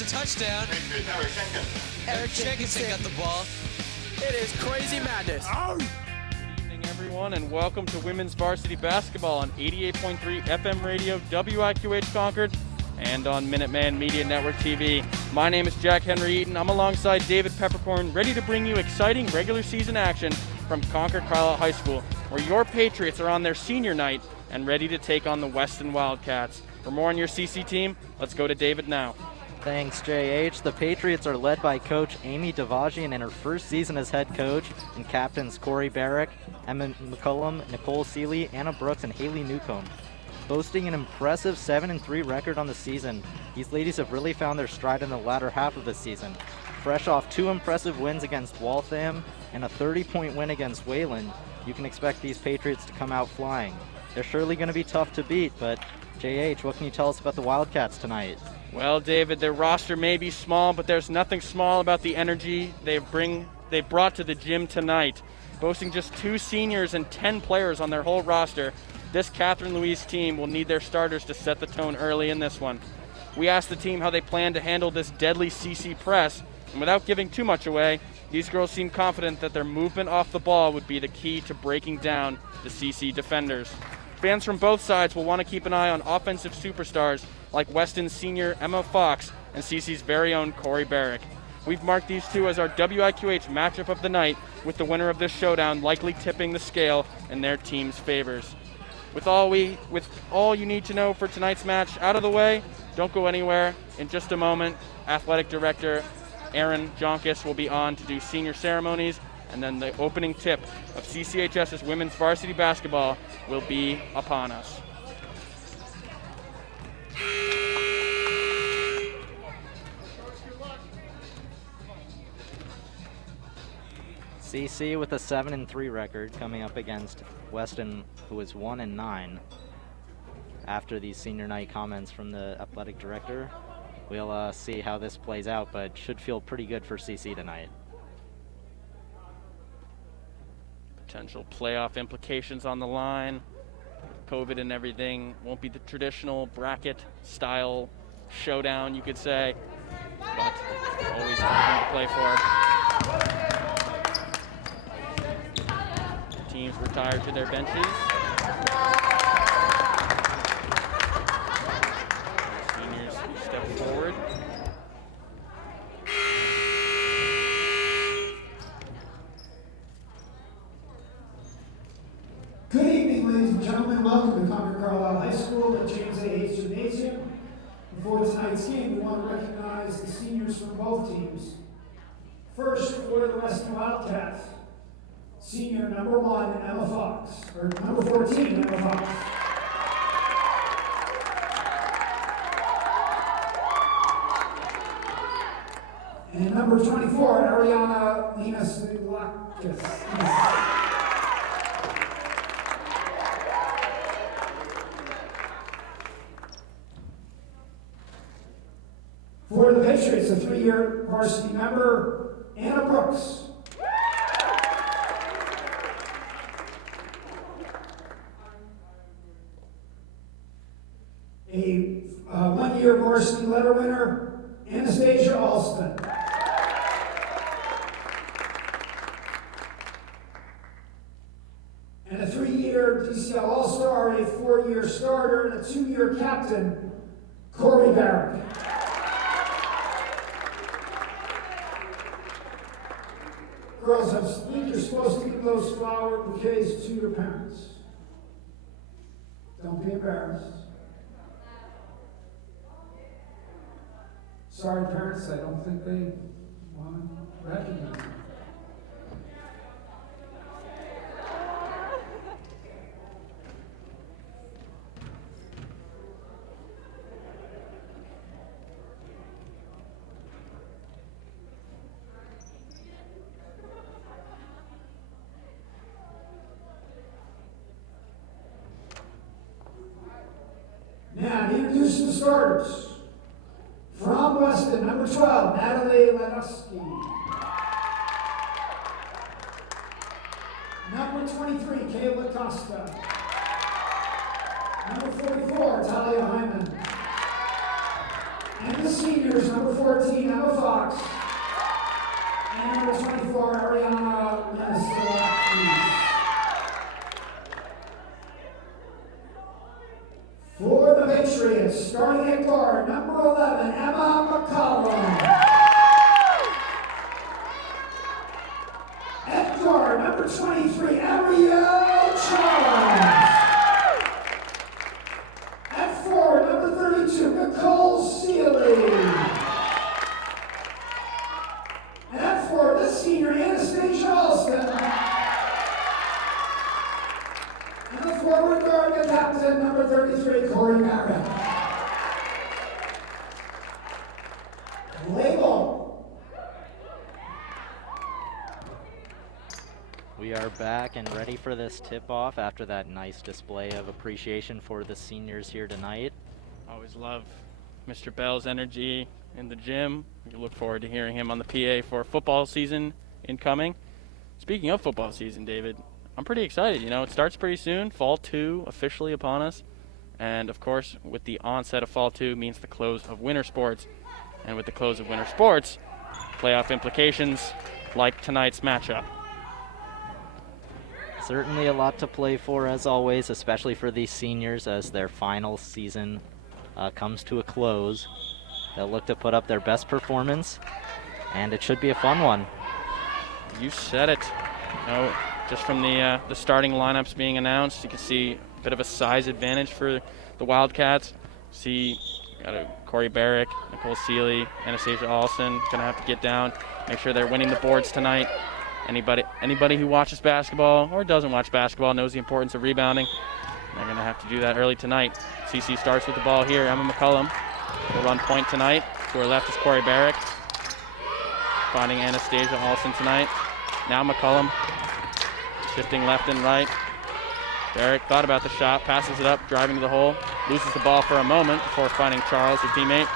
It's a touchdown. Eric Jenkinson got the ball. It is crazy madness. Good evening, everyone, and welcome to Women's Varsity Basketball on 88.3 FM radio, WIQH Concord, and on Minuteman Media Network TV. My name is Jack Henry Eaton. I'm alongside David Peppercorn, ready to bring you exciting regular season action from Concord Carlisle High School, where your Patriots are on their senior night and ready to take on the Weston Wildcats. For more on your CC team, let's go to David now. Thanks, JH. The Patriots are led by Coach Amy Devajian in her first season as head coach, and captains Corey Barrick, Emma McCullum, Nicole Seeley, Anna Brooks, and Haley Newcomb. Boasting an impressive 7-3 record on the season, these ladies have really found their stride in the latter half of the season. Fresh off two impressive wins against Waltham and a 30-point win against Wayland, you can expect these Patriots to come out flying. They're surely going to be tough to beat, but JH, what can you tell us about the Wildcats tonight? Well, David, their roster may be small, but there's nothing small about the energy they brought to the gym tonight. Boasting just 2 seniors and 10 players on their whole roster, this Catherine Louise team will need their starters to set the tone early in this one. We asked the team how they plan to handle this deadly CC press, and without giving too much away, these girls seem confident that their movement off the ball would be the key to breaking down the CC defenders. Fans from both sides will want to keep an eye on offensive superstars like Weston's senior Emma Fox and CC's very own Corey Barrick. We've marked these two as our WIQH matchup of the night, with the winner of this showdown likely tipping the scale in their team's favors. With all you need to know for tonight's match out of the way, don't go anywhere. In just a moment, Athletic Director Aaron Jonkis will be on to do senior ceremonies, and then the opening tip of CCHS's women's varsity basketball will be upon us. CC with a 7-3 record coming up against Weston, who is 1-9. After these senior night comments from the athletic director, we'll see how this plays out, but should feel pretty good for CC tonight. Potential playoff implications on the line. COVID and everything won't be the traditional bracket style showdown, you could say, but always something to play for. Teams retired to their benches. Seniors step forward. Good evening, ladies and gentlemen. Welcome to Concord Carlisle High School at James A. Hayes Gymnasium. Before tonight's game, we want to recognize the seniors from both teams. First, for the Weston Wildcats, senior number 1, Emma Fox, or number 14, Emma Fox. And number 24, Ariana Linas-Lakis. For the Patriots, a 3-year varsity member, Anna Brooks. A 1-year varsity letter winner, Anastasia Alston. And a 3-year DCL All-Star, a 4-year starter, and a 2-year captain, Corey Barrick. Girls, I think you're supposed to give those flower bouquets to your parents. Don't be embarrassed. Sorry, parents, I don't think they want to recognize you. Now, to introduce the starters. From Weston, number 12, Natalie Lanuski. Number 23, Kayla Costa. Number 44, Talia Hyman. And the seniors, number 14, Emma Fox. And number 24, Ariana Meneselakis. For the Patriots, starting at guard, number 11, Emma McCollum. At guard, number 23, Ariel Charles. At forward, number 32, Nicole Seeley. And at forward, the senior, Anastasia Alston. And the forward guard, the captain, number 33, Corey Barrett. Label. We are back and ready for this tip-off after that nice display of appreciation for the seniors here tonight. Always love Mr. Bell's energy in the gym. We look forward to hearing him on the PA for football season incoming. Speaking of football season, David, I'm pretty excited. You know, it starts pretty soon. Fall 2 officially upon us. And, of course, with the onset of Fall 2 means the close of winter sports. And with the close of winter sports, playoff implications like tonight's matchup. Certainly a lot to play for, as always, especially for these seniors as their final season comes to a close. They'll look to put up their best performance, and it should be a fun one. You said it. You know, just from the starting lineups being announced, you can see a bit of a size advantage for the Wildcats. See, got Corey Barrick, Nicole Seeley, Anastasia Alston going to have to get down, make sure they're winning the boards tonight. Anybody who watches basketball or doesn't watch basketball knows the importance of rebounding. They're going to have to do that early tonight. CC starts with the ball here. Emma McCullum will run point tonight. To her left is Corey Barrick. Finding Anastasia Alston tonight. Now McCullum shifting left and right. Barrick thought about the shot, passes it up, driving to the hole. Loses the ball for a moment before finding Charles, her teammate.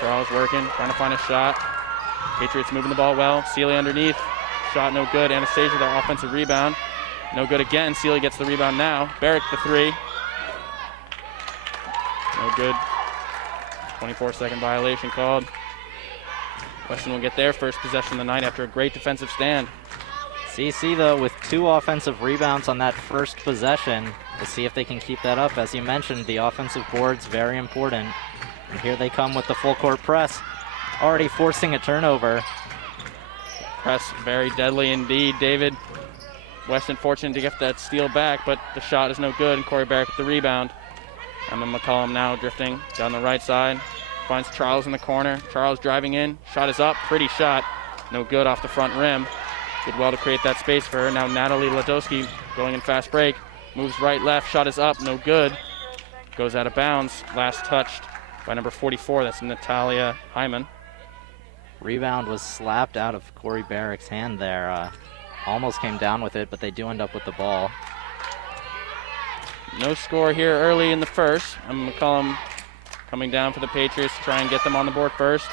Charles working, trying to find a shot. Patriots moving the ball well. Seeley underneath. Shot no good. Anastasia, the offensive rebound. No good again. Seeley gets the rebound now. Barrick the three. No good. 24-second violation called. Weston will get their first possession of the night after a great defensive stand. CC, though, with 2 offensive rebounds on that first possession. We'll see if they can keep that up. As you mentioned, the offensive board's very important. And here they come with the full court press. Already forcing a turnover. Press very deadly indeed, David. Weston fortunate to get that steal back, but the shot is no good, and Corey Barrick with the rebound. Emma McCullum now drifting down the right side. Finds Charles in the corner. Charles driving in. Shot is up. Pretty shot. No good off the front rim. Did well to create that space for her. Now Natalie Ladowski going in fast break. Moves right, left. Shot is up. No good. Goes out of bounds. Last touched by number 44. That's Natalia Hyman. Rebound was slapped out of Corey Barrick's hand there. Almost came down with it, but they do end up with the ball. No score here early in the first. Emma McCullum coming down for the Patriots to try and get them on the board first.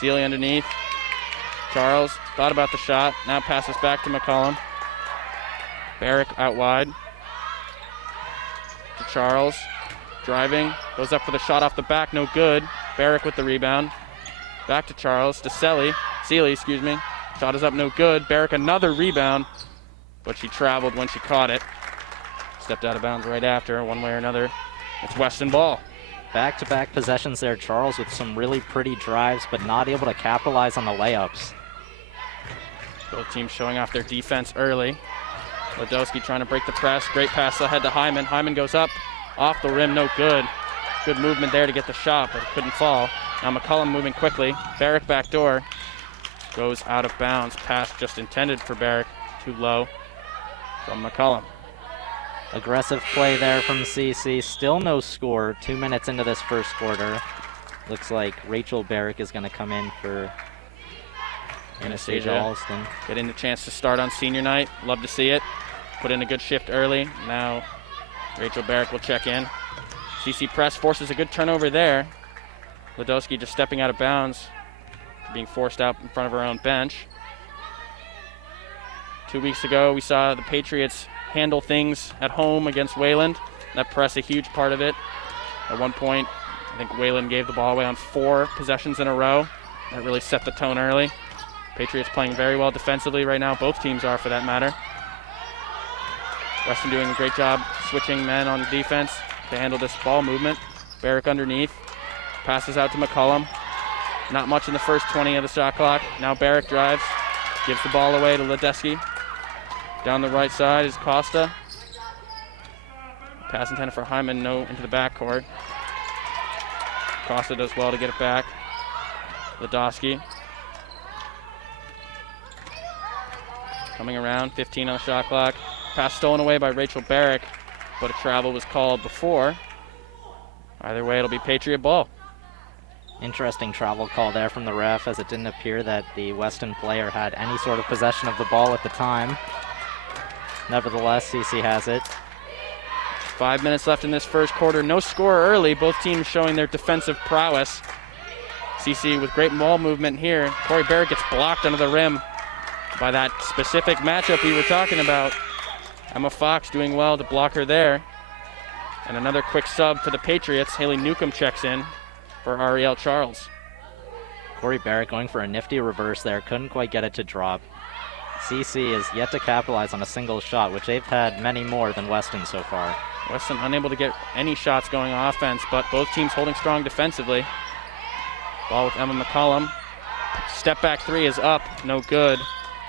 Seeley underneath. Charles thought about the shot. Now passes back to McCullum. Barrick out wide. To Charles. Driving. Goes up for the shot off the back. No good. Barrick with the rebound. Back to Charles, to Seeley, Shot is up, no good. Barrick another rebound, but she traveled when she caught it. Stepped out of bounds right after, one way or another. It's Weston ball. Back-to-back possessions there. Charles with some really pretty drives, but not able to capitalize on the layups. Both teams showing off their defense early. Ladowski trying to break the press. Great pass ahead to Hyman. Hyman goes up, off the rim, no good. Good movement there to get the shot, but it couldn't fall. Now McCullum moving quickly. Barrick backdoor. Goes out of bounds. Pass just intended for Barrick. Too low from McCullum. Aggressive play there from CC. Still no score. 2 minutes into this first quarter. Looks like Rachel Barrick is going to come in for Anastasia Alston. Getting the chance to start on senior night. Love to see it. Put in a good shift early. Now Rachel Barrick will check in. CC press forces a good turnover there. Ladowski just stepping out of bounds, being forced out in front of her own bench. 2 weeks ago, we saw the Patriots handle things at home against Wayland. That press a huge part of it. At one point, I think Wayland gave the ball away on 4 possessions in a row. That really set the tone early. Patriots playing very well defensively right now. Both teams are, for that matter. Weston doing a great job switching men on defense to handle this ball movement. Barrick underneath. Passes out to McCullum. Not much in the first 20 of the shot clock. Now Barrick drives. Gives the ball away to Ledeski. Down the right side is Costa. Pass intended for Hyman, no, into the backcourt. Costa does well to get it back. Ledeski. Coming around, 15 on the shot clock. Pass stolen away by Rachel Barrick, but a travel was called before. Either way, it'll be Patriot ball. Interesting travel call there from the ref, as it didn't appear that the Weston player had any sort of possession of the ball at the time. Nevertheless, CC has it. 5 minutes left in this first quarter. No score early. Both teams showing their defensive prowess. CC with great ball movement here. Corey Barrett gets blocked under the rim by that specific matchup we were talking about. Emma Fox doing well to block her there. And another quick sub for the Patriots. Haley Newcomb checks in for Ariel Charles. Corey Barrett going for a nifty reverse there. Couldn't quite get it to drop. CC is yet to capitalize on a single shot, which they've had many more than Weston so far. Weston unable to get any shots going on offense, but both teams holding strong defensively. Ball with Emma McCullum. Step back 3 is up, no good.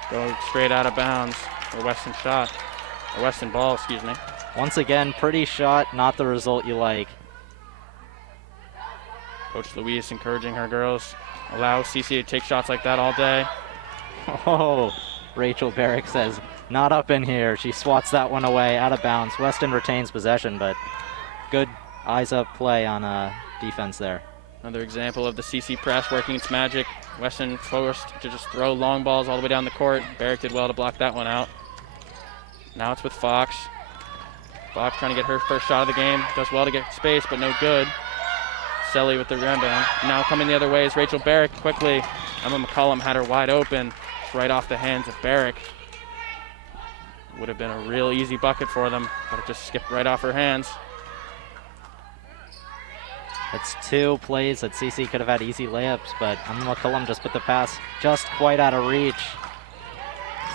Go straight out of bounds for Weston shot. Or Weston ball, excuse me. Once again, pretty shot, not the result you like. Coach Louise encouraging her girls. Allow CC to take shots like that all day. Oh, Rachel Barrick says, not up in here. She swats that one away, out of bounds. Weston retains possession, but good eyes-up play on defense there. Another example of the CC press working its magic. Weston forced to just throw long balls all the way down the court. Barrick did well to block that one out. Now it's with Fox. Fox trying to get her first shot of the game. Does well to get space, but no good. Selly with the rebound. Now coming the other way is Rachel Barrick quickly. Emma McCullum had her wide open. It's right off the hands of Barrick. Would have been a real easy bucket for them, but it just skipped right off her hands. It's 2 plays that CC could have had easy layups, but Emma McCullum just put the pass just quite out of reach.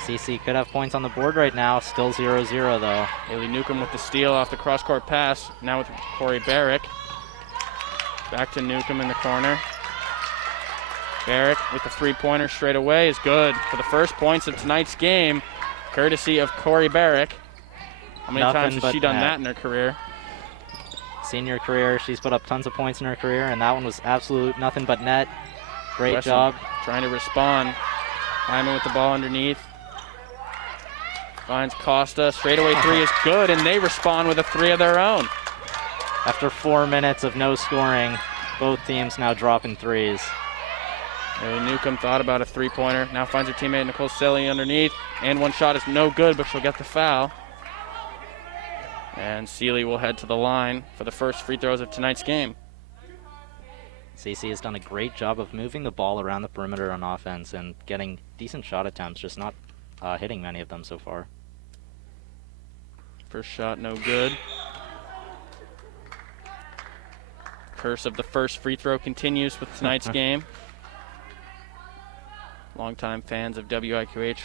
CC could have points on the board right now, still 0-0 though. Haley Newcomb with the steal off the cross-court pass, now with Corey Barrick. Back to Newcomb in the corner. Barrick with the 3-pointer straight away is good for the first points of tonight's game, courtesy of Corey Barrick. How many times has she done that in her career? Senior career, she's put up tons of points in her career, and that one was absolute nothing but net. Great Weston job. Trying to respond. Hyman with the ball underneath. Finds Costa. Straightaway 3 is good, and they respond with a 3 of their own. After 4 minutes of no scoring, both teams now dropping threes. Haley Newcomb thought about a 3-pointer. Now finds her teammate Nicole Selly underneath. And one shot is no good, but she'll get the foul. And Seeley will head to the line for the first free throws of tonight's game. CC has done a great job of moving the ball around the perimeter on offense and getting decent shot attempts, just not hitting many of them so far. First shot, no good. Curse of the first free throw continues with tonight's game. Longtime fans of WIQH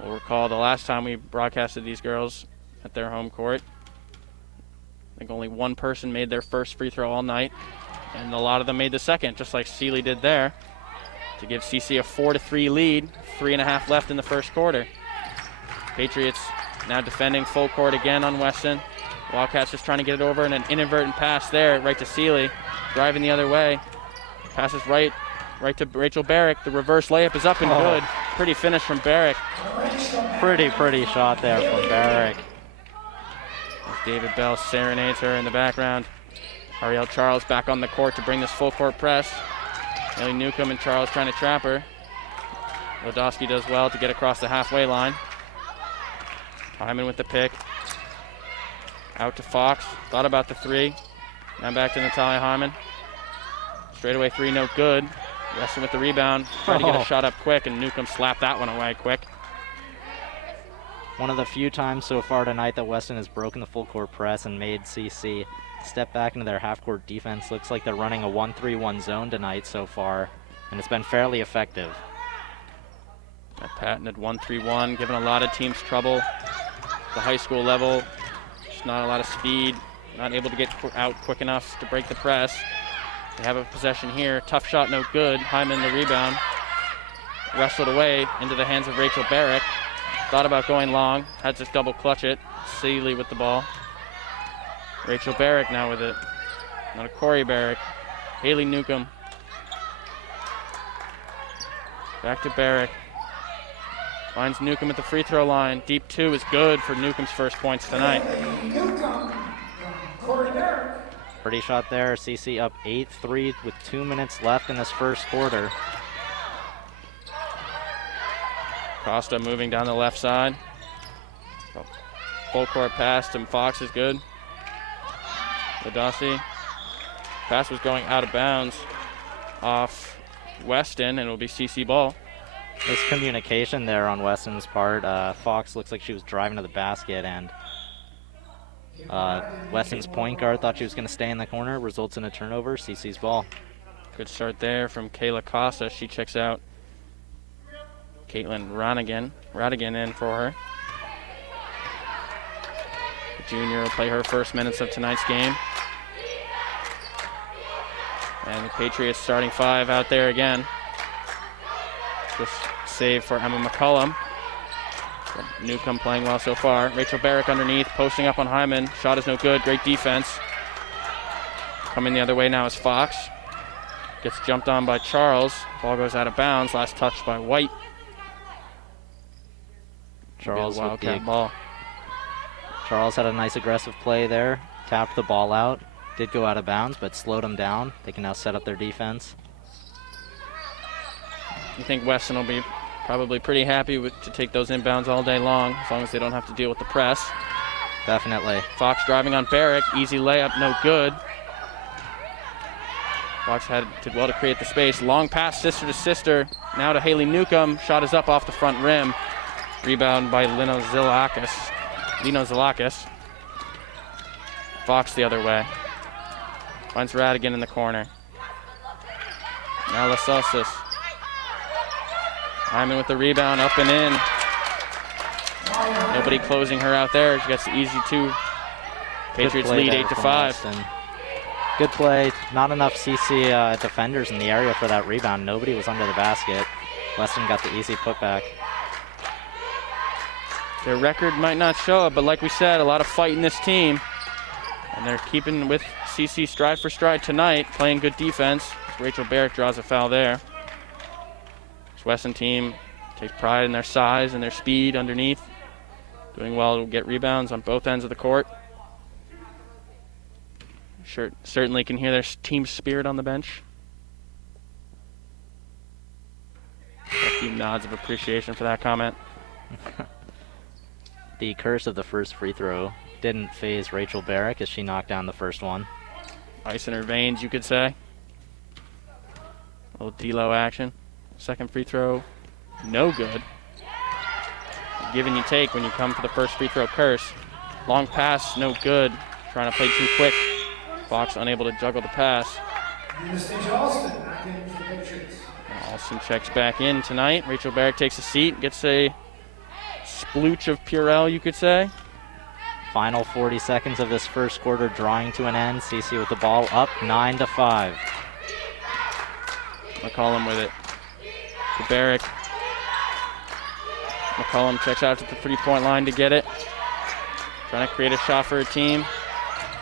will recall the last time we broadcasted these girls at their home court. I think only one person made their first free throw all night, and a lot of them made the second, just like Seeley did there, to give CC a 4-3 lead, 3.5 left in the first quarter. Patriots now defending full court again on Weston. Wildcats just trying to get it over, and an inadvertent pass there, right to Seeley. Driving the other way. Passes right to Rachel Barrick. The reverse layup is up and good. Pretty finish from Barrick. Pretty shot there from Barrick. David Bell serenades her in the background. Ariel Charles back on the court to bring this full court press. Haley Newcomb and Charles trying to trap her. Ledeski does well to get across the halfway line. Hyman with the pick. Out to Fox. Thought about the 3. Now back to Natalia Hyman. Straightaway 3, no good. Weston with the rebound. Trying to get a shot up quick, and Newcomb slapped that one away quick. One of the few times so far tonight that Weston has broken the full court press and made CC step back into their half-court defense. Looks like they're running a 1-3-1 zone tonight so far, and it's been fairly effective. That patented 1-3-1, giving a lot of teams trouble. The high school level, just not a lot of speed, not able to get out quick enough to break the press. They have a possession here. Tough shot, no good. Hyman the rebound. Wrestled away into the hands of Rachel Barrick. Thought about going long, had to double clutch it. Seeley with the ball. Rachel Barrick now with it. Now to Corey Barrick. Haley Newcomb. Back to Barrick. Finds Newcomb at the free throw line. Deep two is good for Newcomb's first points tonight. Pretty shot there. CC up 8-3 with 2 minutes left in this first quarter. Costa moving down the left side. Full court pass to Fox is good. Ladasi. Pass was going out of bounds off Weston, and it'll be CC ball. Miscommunication there on Weston's part. Fox looks like she was driving to the basket, and Weston's point guard thought she was going to stay in the corner. Results in a turnover. CC's ball. Good start there from Kayla Costa. She checks out. Caitlin Radigan in for her. The junior will play her first minutes of tonight's game. And the Patriots starting five out there again. Just save for Emma McCullum. Newcomb playing well so far. Rachel Barrick underneath, posting up on Hyman. Shot is no good, great defense. Coming the other way now is Fox. Gets jumped on by Charles. Ball goes out of bounds, last touch by White. Charles with the ball. Charles had a nice aggressive play there. Tapped the ball out. Did go out of bounds, but slowed them down. They can now set up their defense. You think Weston will be probably pretty happy to take those inbounds all day long, as long as they don't have to deal with the press. Definitely. Fox driving on Barrick. Easy layup, no good. Fox did well to create the space. Long pass, sister to sister. Now to Haley Newcomb. Shot is up off the front rim. Rebound by Lino Zalakis. Fox the other way. Finds Radigan in the corner. Now Lasosas. Hyman with the rebound, up and in. Nobody closing her out there. She gets the easy two. Patriots lead 8-5. Good play. Not enough CC defenders in the area for that rebound. Nobody was under the basket. Weston got the easy putback. Their record might not show it, but like we said, a lot of fight in this team. And they're keeping with CC stride for stride tonight, playing good defense. Rachel Barrick draws a foul there. This Weston team takes pride in their size and their speed underneath. Doing well to get rebounds on both ends of the court. Certainly can hear their team spirit on the bench. A few nods of appreciation for that comment. The curse of the first free throw didn't phase Rachel Barrick as she knocked down the first one. Ice in her veins, you could say. A little D-low action. Second free throw, no good. Give and you take when you come for the first free throw curse. Long pass, no good. Trying to play too quick. Fox unable to juggle the pass. Alston checks back in tonight. Rachel Barrick takes a seat, gets a splooch of Purell, you could say. Final 40 seconds of this first quarter drawing to an end. CC with the ball up 9-5. McCollum with it. To Barrick. McCollum checks out to the three-point line to get it. Trying to create a shot for her team.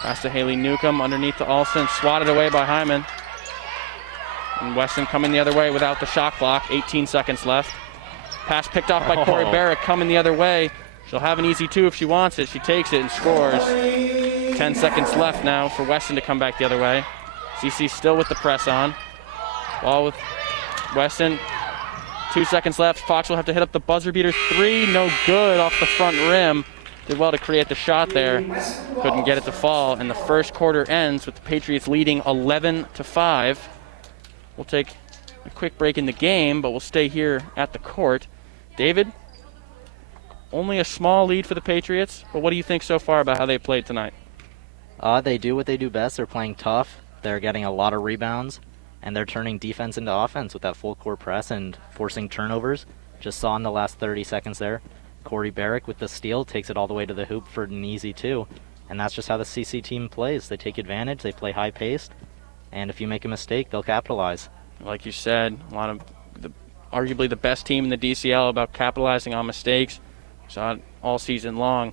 Pass to Haley Newcomb underneath to Alston. Swatted away by Hyman. And Weston coming the other way without the shot clock. 18 seconds left. Pass picked off by Corey Barrick coming the other way. She'll have an easy two if she wants it. She takes it and scores. 10 seconds left now for Weston to come back the other way. CC still with the press on. Ball with Weston. 2 seconds left. Fox will have to hit up the buzzer beater three. No good off the front rim. Did well to create the shot there. Couldn't get it to fall. And the first quarter ends with the Patriots leading 11-5. We'll take a quick break in the game, but we'll stay here at the court. David, only a small lead for the Patriots, but what do you think so far about how they played tonight? They do what they do best. They're playing tough. They're getting a lot of rebounds, and they're turning defense into offense with that full court press and forcing turnovers. Just saw in the last 30 seconds there, Corey Barrick with the steal takes it all the way to the hoop for an easy 2. And that's just how the CC team plays. They take advantage, they play high-paced, and if you make a mistake, they'll capitalize. Like you said, arguably the best team in the DCL about capitalizing on mistakes. Saw it all season long.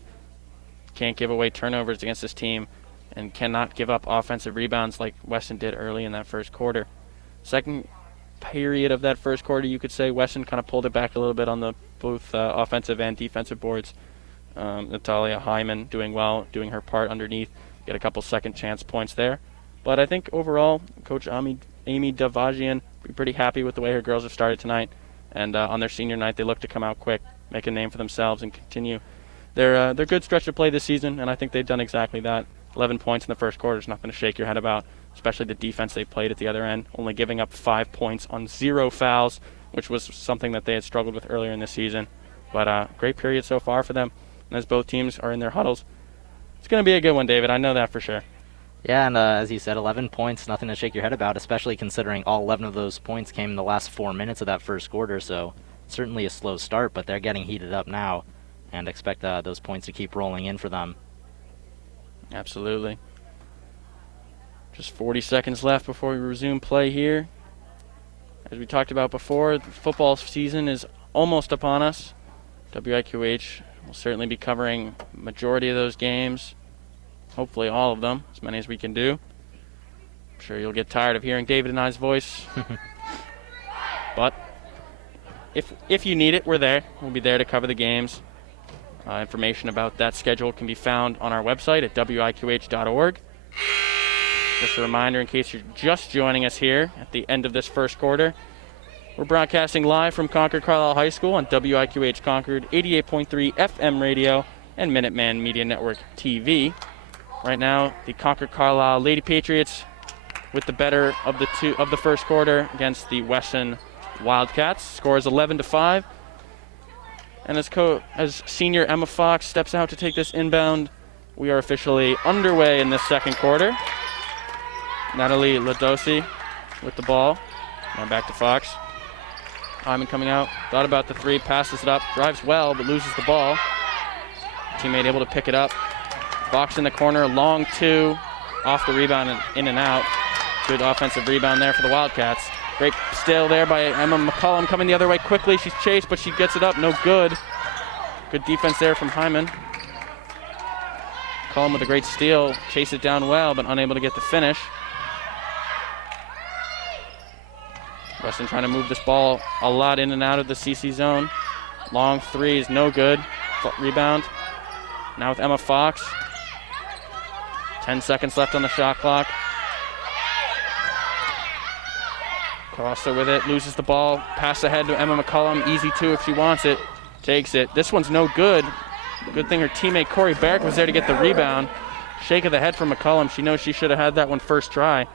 Can't give away turnovers against this team and cannot give up offensive rebounds like Weston did early in that first quarter. Second period of that first quarter, you could say Weston kind of pulled it back a little bit on the both offensive and defensive boards. Natalia Hyman doing well, doing her part underneath, get a couple second chance points there. But I think overall, Coach Amy Davagian be pretty happy with the way her girls have started tonight. And on their senior night, they look to come out quick, make a name for themselves, and continue their good stretch of play this season. And I think they've done exactly that. 11 points in the first quarter is nothing to shake your head about, especially the defense they played at the other end, only giving up 5 points on 0 fouls, which was something that they had struggled with earlier in the season. But great period so far for them. And as both teams are in their huddles, it's going to be a good one, David. I know that for sure. Yeah, and as you said, 11 points, nothing to shake your head about, especially considering all 11 of those points came in the last 4 minutes of that first quarter. So certainly a slow start, but they're getting heated up now and expect those points to keep rolling in for them. Absolutely. Just 40 seconds left before we resume play here. As we talked about before, the football season is almost upon us. WIQH will certainly be covering majority of those games, hopefully all of them, as many as we can do. I'm sure you'll get tired of hearing David and I's voice. But if you need it, we're there. We'll be there to cover the games. Information about that schedule can be found on our website at wiqh.org. Just a reminder, in case you're just joining us here at the end of this first quarter, we're broadcasting live from Concord Carlisle High School on WIQH Concord 88.3 FM radio and Minuteman Media Network TV. Right now, the Concord Carlisle Lady Patriots with the better of the first quarter against the Weston Wildcats. Score is 11-5. And as senior Emma Fox steps out to take this inbound, we are officially underway in this second quarter. Natalie Ladosi with the ball. Now back to Fox. Hyman coming out, thought about the 3, passes it up, drives well, but loses the ball. Teammate able to pick it up. Fox in the corner, long 2, off the rebound and in and out. Good offensive rebound there for the Wildcats. Great steal there by Emma McCollum, coming the other way quickly. She's chased, but she gets it up, no good. Good defense there from Hyman. McCollum with a great steal, chased it down well, but unable to get the finish. Weston trying to move this ball a lot in and out of the CC zone. Long 3 is no good. Rebound. Now with Emma Fox. 10 seconds left on the shot clock. Costa with it, loses the ball. Pass ahead to Emma McCollum. Easy 2 if she wants it. Takes it. This one's no good. Good thing her teammate Corey Barrick was there to get the rebound. Shake of the head from McCollum. She knows she should have had that one first try.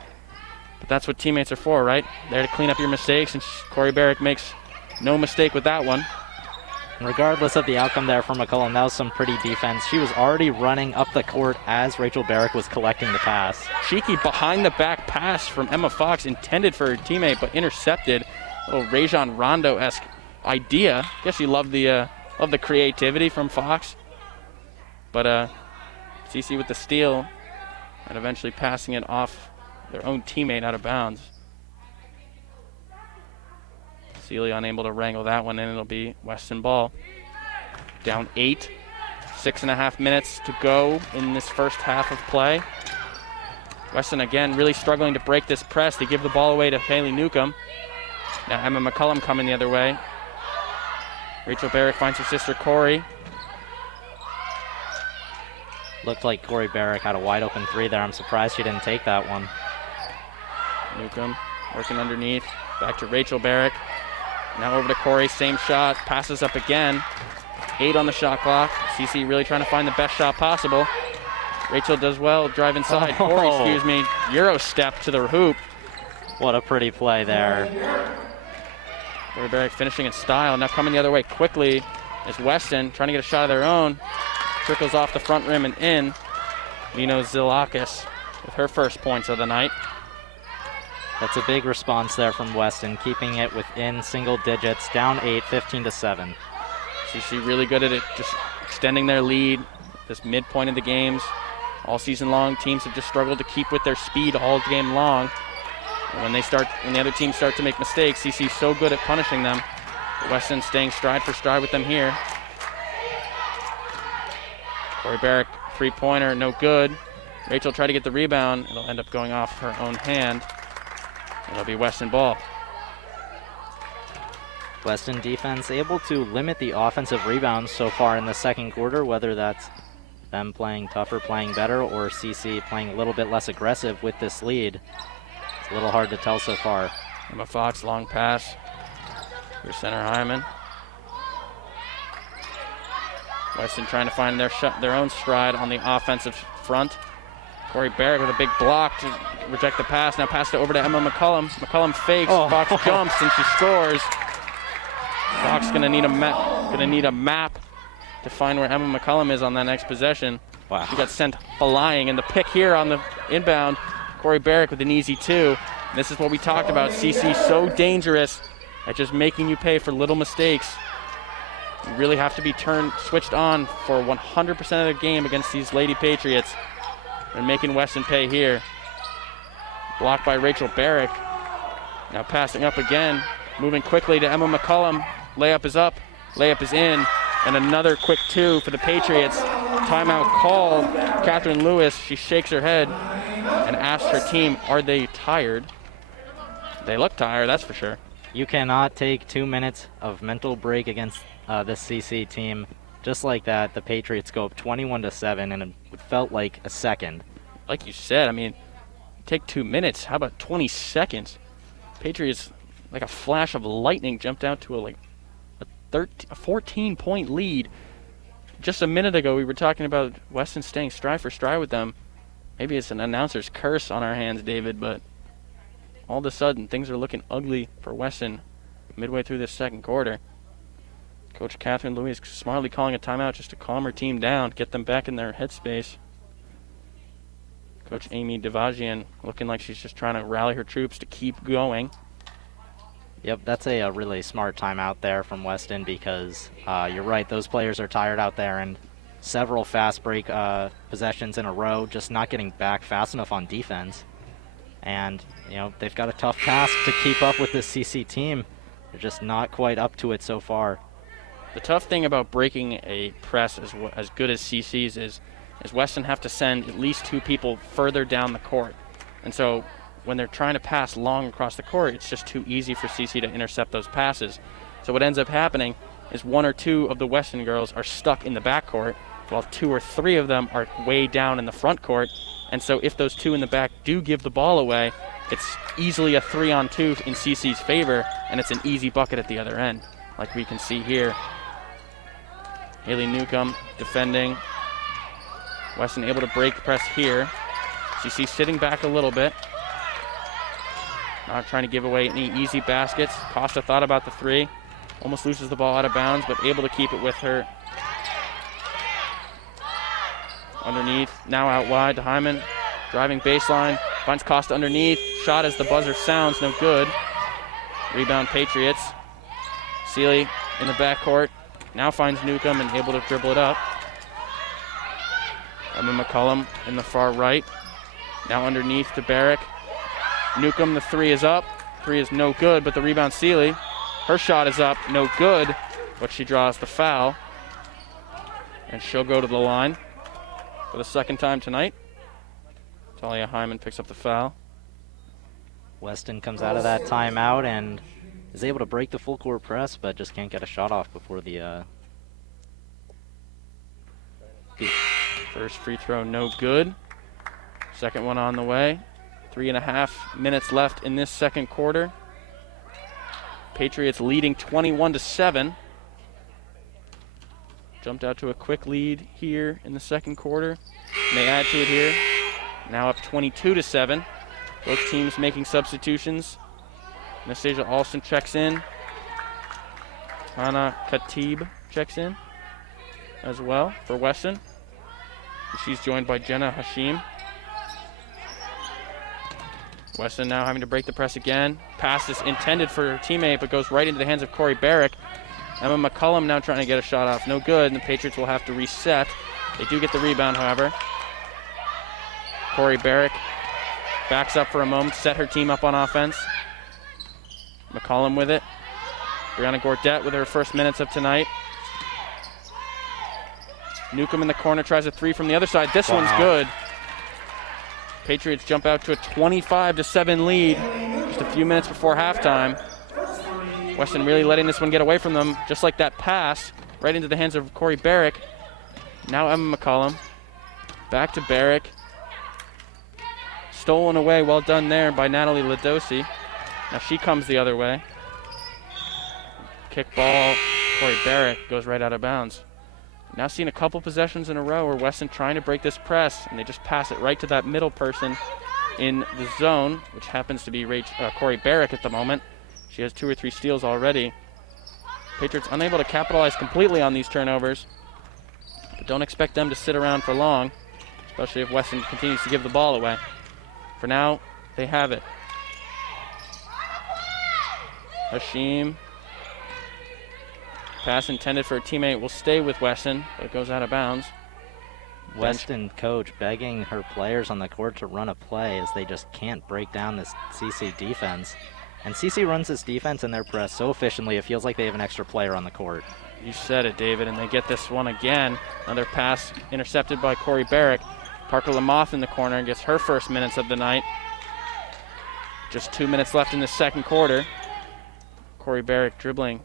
But that's what teammates are for, right? There to clean up your mistakes, and Corey Barrick makes no mistake with that one. Regardless of the outcome there for McCollum, that was some pretty defense. She was already running up the court as Rachel Barrick was collecting the pass. Cheeky behind-the-back pass from Emma Fox, intended for her teammate, but intercepted. A little Rajon Rondo-esque idea. Guess you love the creativity from Fox. But CC with the steal and eventually passing it off their own teammate out of bounds. Sealy unable to wrangle that one in. It'll be Weston ball. Down 8. 6.5 minutes to go in this first half of play. Weston again really struggling to break this press. They give the ball away to Haley Newcomb. Now Emma McCollum coming the other way. Rachel Barrick finds her sister Corey. Looked like Corey Barrick had a wide open 3 there. I'm surprised she didn't take that one. Newcomb working underneath. Back to Rachel Barrick. Now over to Corey, same shot, passes up again. 8 on the shot clock. CC really trying to find the best shot possible. Rachel does well, drive inside. Corey, Euro step to the hoop. What a pretty play there. Corey Barrick finishing in style. Now coming the other way quickly is Weston, trying to get a shot of their own. Trickles off the front rim and in. Lino Zilakis with her first points of the night. That's a big response there from Weston, keeping it within single digits, down 8, 15-7. CC really good at it, just extending their lead, this midpoint of the games. All season long, teams have just struggled to keep with their speed all game long. And when the other teams start to make mistakes, CC's so good at punishing them. But Weston staying stride for stride with them here. Corey Barrick, three-pointer, no good. Rachel tried to get the rebound. It'll end up going off her own hand. It'll be Weston ball. Weston defense able to limit the offensive rebounds so far in the second quarter, whether that's them playing tougher, playing better, or CC playing a little bit less aggressive with this lead. It's a little hard to tell so far. Emma Fox, long pass for center Hyman. Weston trying to find their own stride on the offensive front. Corey Barrett with a big block to reject the pass. Now pass it over to Emma McCullum. McCullum fakes. Fox jumps and she scores. Fox gonna need a map to find where Emma McCullum is on that next possession. Wow. She got sent flying, and the pick here on the inbound. Corey Barrett with an easy two. And this is what we talked about. CC so dangerous at just making you pay for little mistakes. You really have to be switched on for 100% of the game against these Lady Patriots. And making Weston pay here. Blocked by Rachel Barrick. Now passing up again. Moving quickly to Emma McCullum. Layup is up. Layup is in. And another quick two for the Patriots. Timeout called. Catherine Lewis, she shakes her head and asks her team, are they tired? They look tired, that's for sure. You cannot take 2 minutes of mental break against this CC team. Just like that, the Patriots go up 21-7, and it felt like a second. Like you said, I mean, take 2 minutes. How about 20 seconds? Patriots, like a flash of lightning, jumped out to a 14-point lead. Just a minute ago, we were talking about Weston staying stride for stride with them. Maybe it's an announcer's curse on our hands, David, but all of a sudden, things are looking ugly for Weston midway through this second quarter. Coach Catherine Louise smartly calling a timeout just to calm her team down, get them back in their headspace. Coach Amy Devagian looking like she's just trying to rally her troops to keep going. Yep, that's a really smart timeout there from Weston because you're right, those players are tired out there, and several fast break possessions in a row, just not getting back fast enough on defense. And, they've got a tough task to keep up with this CC team. They're just not quite up to it so far. The tough thing about breaking a press as good as CC's is Weston have to send at least two people further down the court. And so when they're trying to pass long across the court, it's just too easy for CC to intercept those passes. So what ends up happening is one or two of the Weston girls are stuck in the backcourt, while two or three of them are way down in the front court. And so if those two in the back do give the ball away, it's easily a 3-on-2 in CC's favor, and it's an easy bucket at the other end, like we can see here. Haley Newcomb defending. Weston able to break press here. CC sitting back a little bit. Not trying to give away any easy baskets. Costa thought about the three. Almost loses the ball out of bounds, but able to keep it with her. Underneath, now out wide to Hyman. Driving baseline, finds Costa underneath. Shot as the buzzer sounds, no good. Rebound Patriots. Seeley in the backcourt. Now finds Newcomb and able to dribble it up. Emma McCullum in the far right. Now underneath to Barrick. Newcomb, the three is up. Three is no good, but the rebound Seeley. Her shot is up, no good, but she draws the foul. And she'll go to the line for the second time tonight. Talia Hyman picks up the foul. Weston comes out of that timeout and is able to break the full court press, but just can't get a shot off before the first free throw, no good. Second one on the way. 3.5 minutes left in this second quarter. Patriots leading 21-7. Jumped out to a quick lead here in the second quarter. And they add to it here. Now up 22-7. Both teams making substitutions. Anastasia Alston checks in. Hannah Khatib checks in as well for Weston. She's joined by Jenna Hashim. Weston now having to break the press again. Pass is intended for her teammate, but goes right into the hands of Corey Barrick. Emma McCullum now trying to get a shot off. No good, and the Patriots will have to reset. They do get the rebound, however. Corey Barrick backs up for a moment, set her team up on offense. McCollum with it. Brianna Gordette with her first minutes of tonight. Newcomb in the corner tries a three from the other side. This one's good. Patriots jump out to a 25-7 lead just a few minutes before halftime. Weston really letting this one get away from them, just like that pass, right into the hands of Corey Barrick. Now Emma McCollum. Back to Barrick. Stolen away, well done there by Natalie Ladosi. Now she comes the other way. Kick ball, Corey Barrick goes right out of bounds. Now seeing a couple possessions in a row where Weston trying to break this press, and they just pass it right to that middle person in the zone, which happens to be Corey Barrick at the moment. She has 2 or 3 steals already. Patriots unable to capitalize completely on these turnovers, but don't expect them to sit around for long, especially if Weston continues to give the ball away. For now, they have it. Hashim. Pass intended for a teammate will stay with Weston, but it goes out of bounds. Weston coach begging her players on the court to run a play as they just can't break down this CC defense. And CC runs this defense in their press so efficiently it feels like they have an extra player on the court. You said it, David, and they get this one again. Another pass intercepted by Corey Barrick. Parker Lamoth in the corner and gets her first minutes of the night. Just 2 minutes left in the second quarter. Corey Barrick dribbling.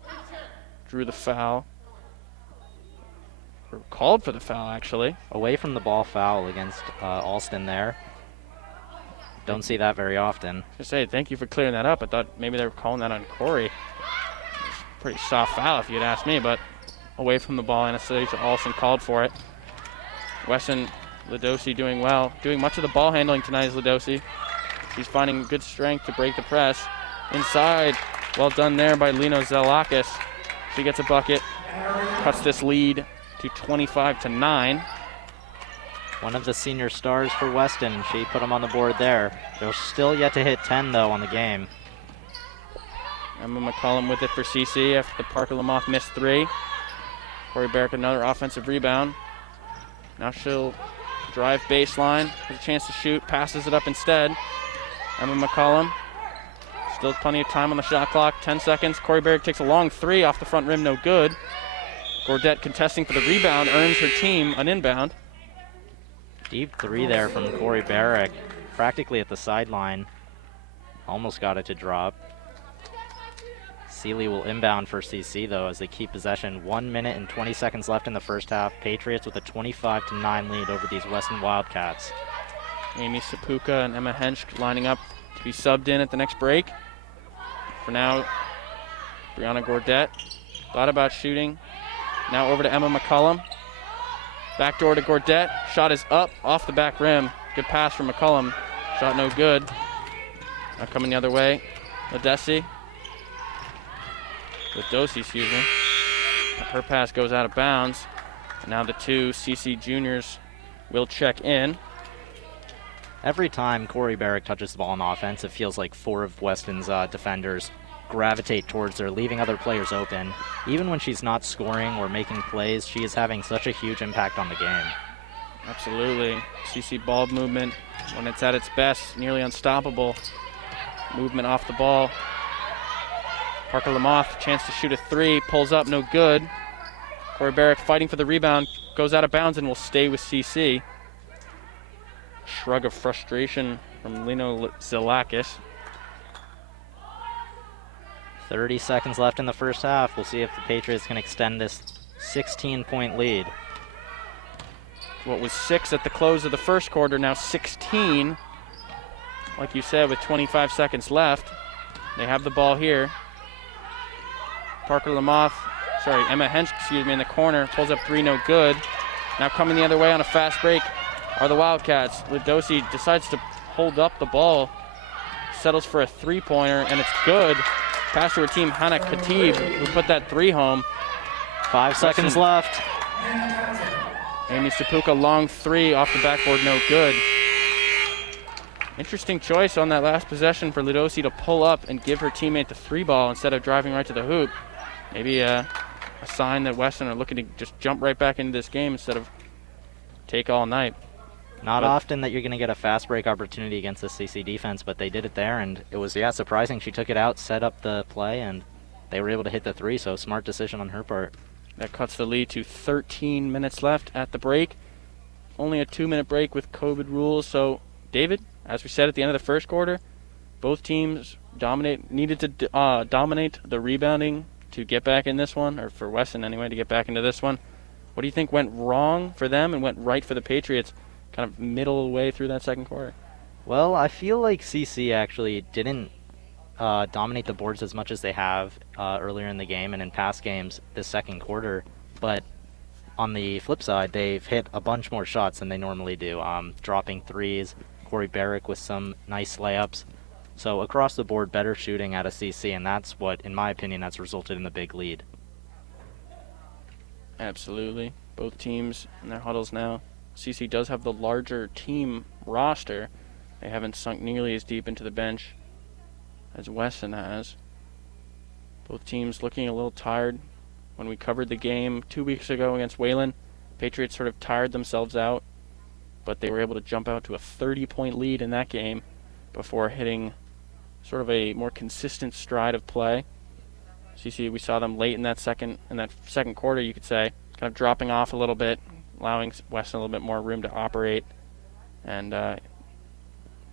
Drew the foul. Or called for the foul, actually. Away from the ball foul against Alston there. Don't see that very often. I say, thank you for clearing that up. I thought maybe they were calling that on Corey. It's a pretty soft foul if you'd ask me, but away from the ball, Anastasia Alston called for it. Weston Ladosi doing well. Doing much of the ball handling tonight is Ladosi. She's finding good strength to break the press. Inside, well done there by Lino Zelakis. She gets a bucket, cuts this lead to 25-9. One of the senior stars for Weston, she put them on the board there. They're still yet to hit 10 though on the game. Emma McCollum with it for CC after the Parker Lamoth missed 3. Corey Barrick another offensive rebound. Now she'll drive baseline, has a chance to shoot, passes it up instead. Emma McCollum. Still plenty of time on the shot clock, 10 seconds. Corey Barrick takes a long 3 off the front rim, no good. Gordette contesting for the rebound, earns her team an inbound. Deep 3 there from Corey Barrick, practically at the sideline. Almost got it to drop. Seeley will inbound for CC though as they keep possession. 1 minute and 20 seconds left in the first half. Patriots with a 25-9 lead over these Weston Wildcats. Amy Sapuka and Emma Hensch lining up to be subbed in at the next break. For now, Brianna Gordette thought about shooting. Now over to Emma McCullum. Backdoor to Gordette. Shot is up off the back rim. Good pass from McCullum. Shot no good. Now coming the other way. Ladosi, excuse me. Her pass goes out of bounds. And now the 2 CC juniors will check in. Every time Corey Barrick touches the ball on offense, it feels like 4 of Weston's defenders gravitate towards her, leaving other players open. Even when she's not scoring or making plays, she is having such a huge impact on the game. Absolutely. CC ball movement, when it's at its best, nearly unstoppable. Movement off the ball. Parker Lamoth, chance to shoot a 3, pulls up, no good. Corey Barrick fighting for the rebound, goes out of bounds and will stay with CC. Shrug of frustration from Lino Zelakis. 30 seconds left in the first half. We'll see if the Patriots can extend this 16-point lead. What was 6 at the close of the first quarter, now 16. Like you said, with 25 seconds left. They have the ball here. Emma Hensch, in the corner, pulls up 3, no good. Now coming the other way on a fast break are the Wildcats. Ladosi decides to hold up the ball, settles for a 3-pointer, and it's good. Pass to her team, Hannah Khatib, who put that 3 home. 5 seconds left. Amy Sapuka, long three off the backboard, no good. Interesting choice on that last possession for Ludosi to pull up and give her teammate the three ball instead of driving right to the hoop. Maybe a sign that Weston are looking to just jump right back into this game instead of take all night. Not often that you're going to get a fast break opportunity against the CC defense, but they did it there, and it was, surprising. She took it out, set up the play, and they were able to hit the three, so smart decision on her part. That cuts the lead to 13 minutes left at the break. Only a 2-minute break with COVID rules. So, David, as we said at the end of the first quarter, both teams needed to dominate the rebounding to get back in this one, or for Weston anyway, to get back into this one. What do you think went wrong for them and went right for the Patriots kind of middle way through that second quarter? Well, I feel like CC actually didn't dominate the boards as much as they have earlier in the game and in past games this second quarter, but on the flip side, they've hit a bunch more shots than they normally do, dropping threes, Corey Barrick with some nice layups. So across the board, better shooting out of CC, and that's what, in my opinion, that's resulted in the big lead. Absolutely. Both teams in their huddles now. CC does have the larger team roster. They haven't sunk nearly as deep into the bench as Weston has. Both teams looking a little tired. When we covered the game 2 weeks ago against Wayland, Patriots sort of tired themselves out, but they were able to jump out to a 30-point lead in that game before hitting sort of a more consistent stride of play. CC, we saw them late in that second quarter, you could say, kind of dropping off a little bit, allowing Weston a little bit more room to operate. And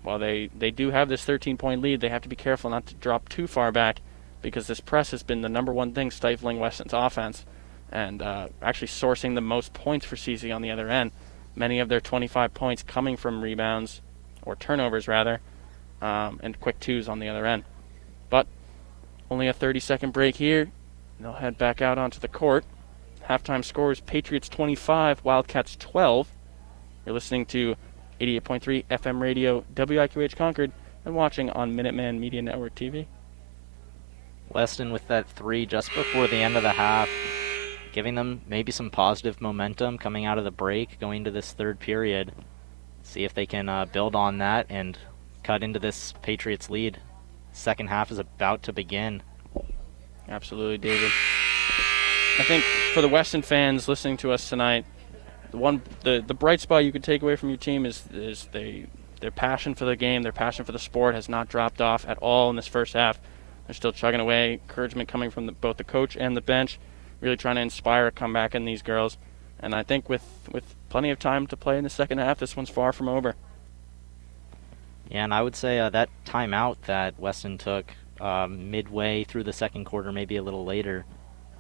while they do have this 13-point lead, they have to be careful not to drop too far back, because this press has been the number one thing stifling Weston's offense and actually sourcing the most points for CC on the other end. Many of their 25 points coming from rebounds, or turnovers rather, and quick twos on the other end. But only a 30-second break here, and they'll head back out onto the court. Halftime scores: Patriots 25, Wildcats 12. You're listening to 88.3 FM radio, WIQH Concord, and watching on Minuteman Media Network TV. Weston with that three just before the end of the half, giving them maybe some positive momentum coming out of the break, going into this third period. See if they can build on that and cut into this Patriots lead. Second half is about to begin. Absolutely, David. I think for the Weston fans listening to us tonight, the bright spot you could take away from your team is their passion for the game, their passion for the sport has not dropped off at all in this first half. They're still chugging away. Encouragement coming from both the coach and the bench, really trying to inspire a comeback in these girls. And I think with plenty of time to play in the second half, this one's far from over. Yeah, and I would say that timeout that Weston took midway through the second quarter, maybe a little later,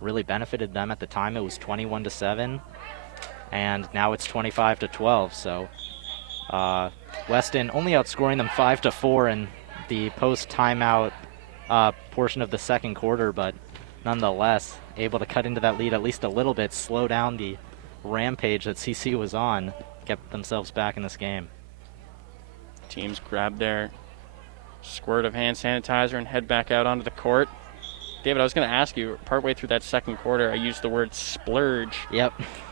really benefited them. At the time, it was 21-7, and now it's 25-12. So Weston only outscoring them 5-4 in the post-timeout portion of the second quarter, but nonetheless able to cut into that lead at least a little bit, slow down the rampage that CC was on, kept themselves back in this game. Teams grab their squirt of hand sanitizer and head back out onto the court. David, I was going to ask you, partway through that second quarter, I used the word splurge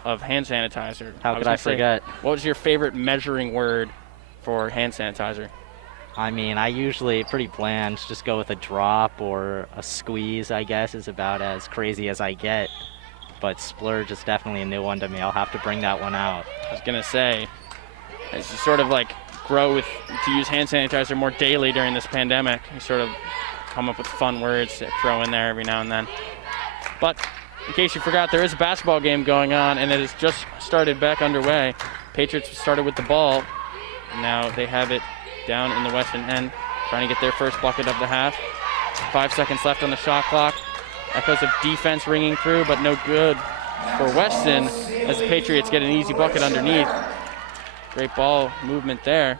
of hand sanitizer. How could I forget? What was your favorite measuring word for hand sanitizer? I mean, I usually pretty bland, just go with a drop or a squeeze, I guess, is about as crazy as I get. But splurge is definitely a new one to me. I'll have to bring that one out. I was going to say, as you sort of like grow to use hand sanitizer more daily during this pandemic, you sort of come up with fun words to throw in there every now and then. But in case you forgot, there is a basketball game going on, and it has just started back underway. Patriots started with the ball, and now they have it down in the Weston end, trying to get their first bucket of the half. 5 seconds left on the shot clock. Echoes of defense ringing through, but no good for Weston as the Patriots get an easy bucket underneath. Great ball movement there.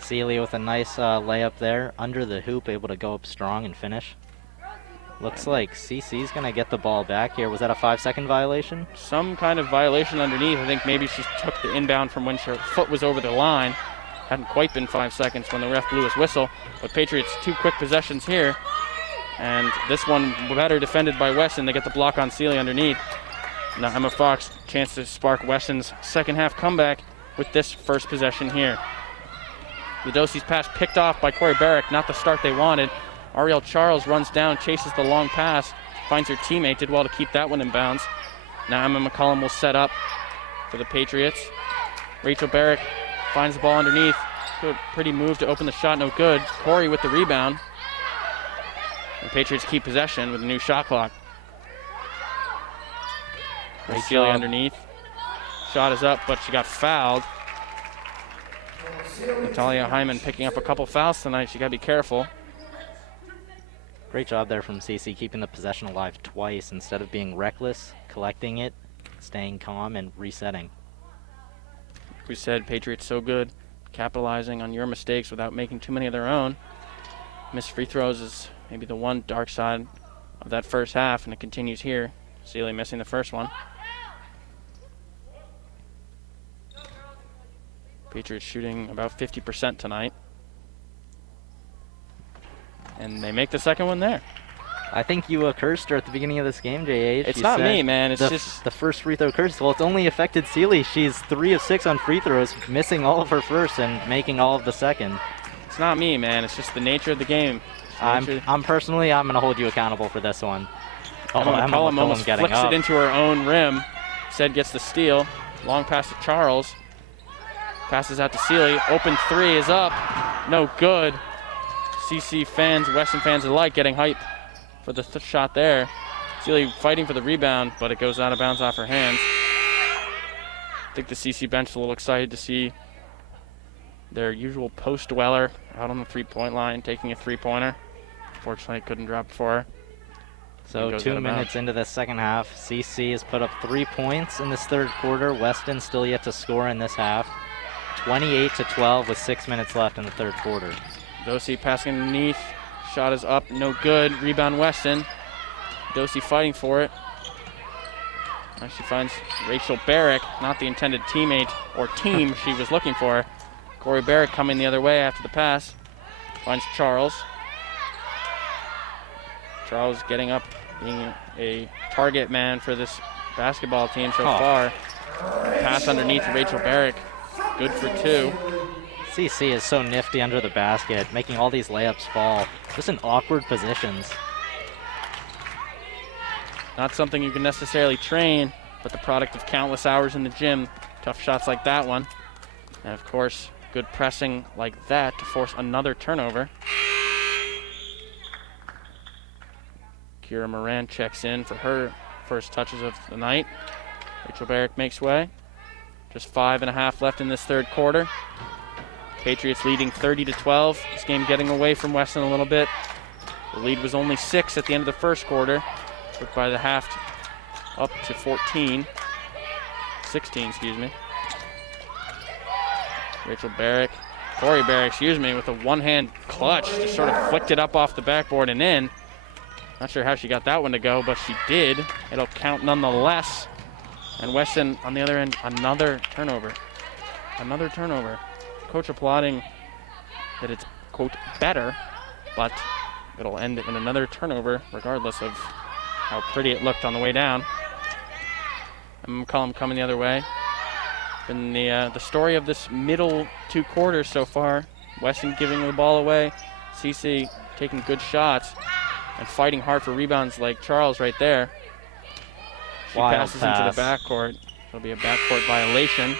Celia with a nice layup there under the hoop, able to go up strong and finish. Looks like CC's going to get the ball back here. Was that a 5-second violation? Some kind of violation underneath. I think maybe she took the inbound from when her foot was over the line. Hadn't quite been 5 seconds when the ref blew his whistle. But Patriots 2 quick possessions here. And this one better defended by Weston. They get the block on Celia underneath. Now Emma Fox, chance to spark Weston's second half comeback with this first possession here. Ludosi's pass picked off by Corey Barrick, not the start they wanted. Ariel Charles runs down, chases the long pass, finds her teammate, did well to keep that one in bounds. Now Emma McCollum will set up for the Patriots. Rachel Barrick finds the ball underneath. Good, pretty move to open the shot, no good. Corey with the rebound. The Patriots keep possession with a new shot clock. Celia underneath. Shot is up, but she got fouled. Natalia Hyman picking up a couple fouls tonight. She got to be careful. Great job there from CC, keeping the possession alive twice instead of being reckless, collecting it, staying calm, and resetting. Like we said, Patriots so good, capitalizing on your mistakes without making too many of their own. Missed free throws is maybe the one dark side of that first half, and it continues here. Celia missing the first one. Patriots shooting about 50% tonight. And they make the second one there. I think you cursed her at the beginning of this game, JH. It's not me, man. It's just the first free throw cursed. Well, it's only affected Sealy. She's 3 of 6 on free throws, missing all of her first and making all of the second. It's not me, man. It's just the nature of the game. I'm personally, I'm going to hold you accountable for this one. Emma McCollum almost flicks it into her own rim. Said gets the steal. Long pass to Charles. Passes out to Sealy. Open three is up. No good. CC fans, Weston fans alike getting hype for the shot there. Sealy fighting for the rebound, but it goes out of bounds off her hands. I think the CC bench is a little excited to see their usual post dweller out on the three-point line taking a three-pointer. Fortunately, couldn't drop for her. So 2 minutes into the second half, CC has put up 3 points in this third quarter. Weston still yet to score in this half. 28-12 with 6 minutes left in the third quarter. Dosey passing underneath. Shot is up, no good. Rebound Weston. Dosey fighting for it. Now she finds Rachel Barrick, not the intended teammate or team she was looking for. Corey Barrick coming the other way after the pass. Finds Charles. Charles getting up, being a target man for this basketball team so far. Pass underneath to Rachel Barrick. Good for 2. CC is so nifty under the basket, making all these layups fall. Just in awkward positions. Not something you can necessarily train, but the product of countless hours in the gym. Tough shots like that one. And of course, good pressing like that to force another turnover. Kira Moran checks in for her first touches of the night. Rachel Barrick makes way. Just 5.5 left in this third quarter. Patriots leading 30-12. This game getting away from Weston a little bit. The lead was only 6 at the end of the first quarter, but by the half up to 16, excuse me. Rachel Barrick, Corey Barrick, excuse me, with a one-hand clutch, just sort of flicked it up off the backboard and in. Not sure how she got that one to go, but she did. It'll count nonetheless. And Weston, on the other end, another turnover. Another turnover. Coach applauding that it's, quote, better, but it'll end in another turnover regardless of how pretty it looked on the way down. And McCollum coming the other way. Been the story of this middle 2 quarters so far. Weston giving the ball away. CC taking good shots and fighting hard for rebounds like Charles right there. She passes into the backcourt. It'll be a backcourt violation.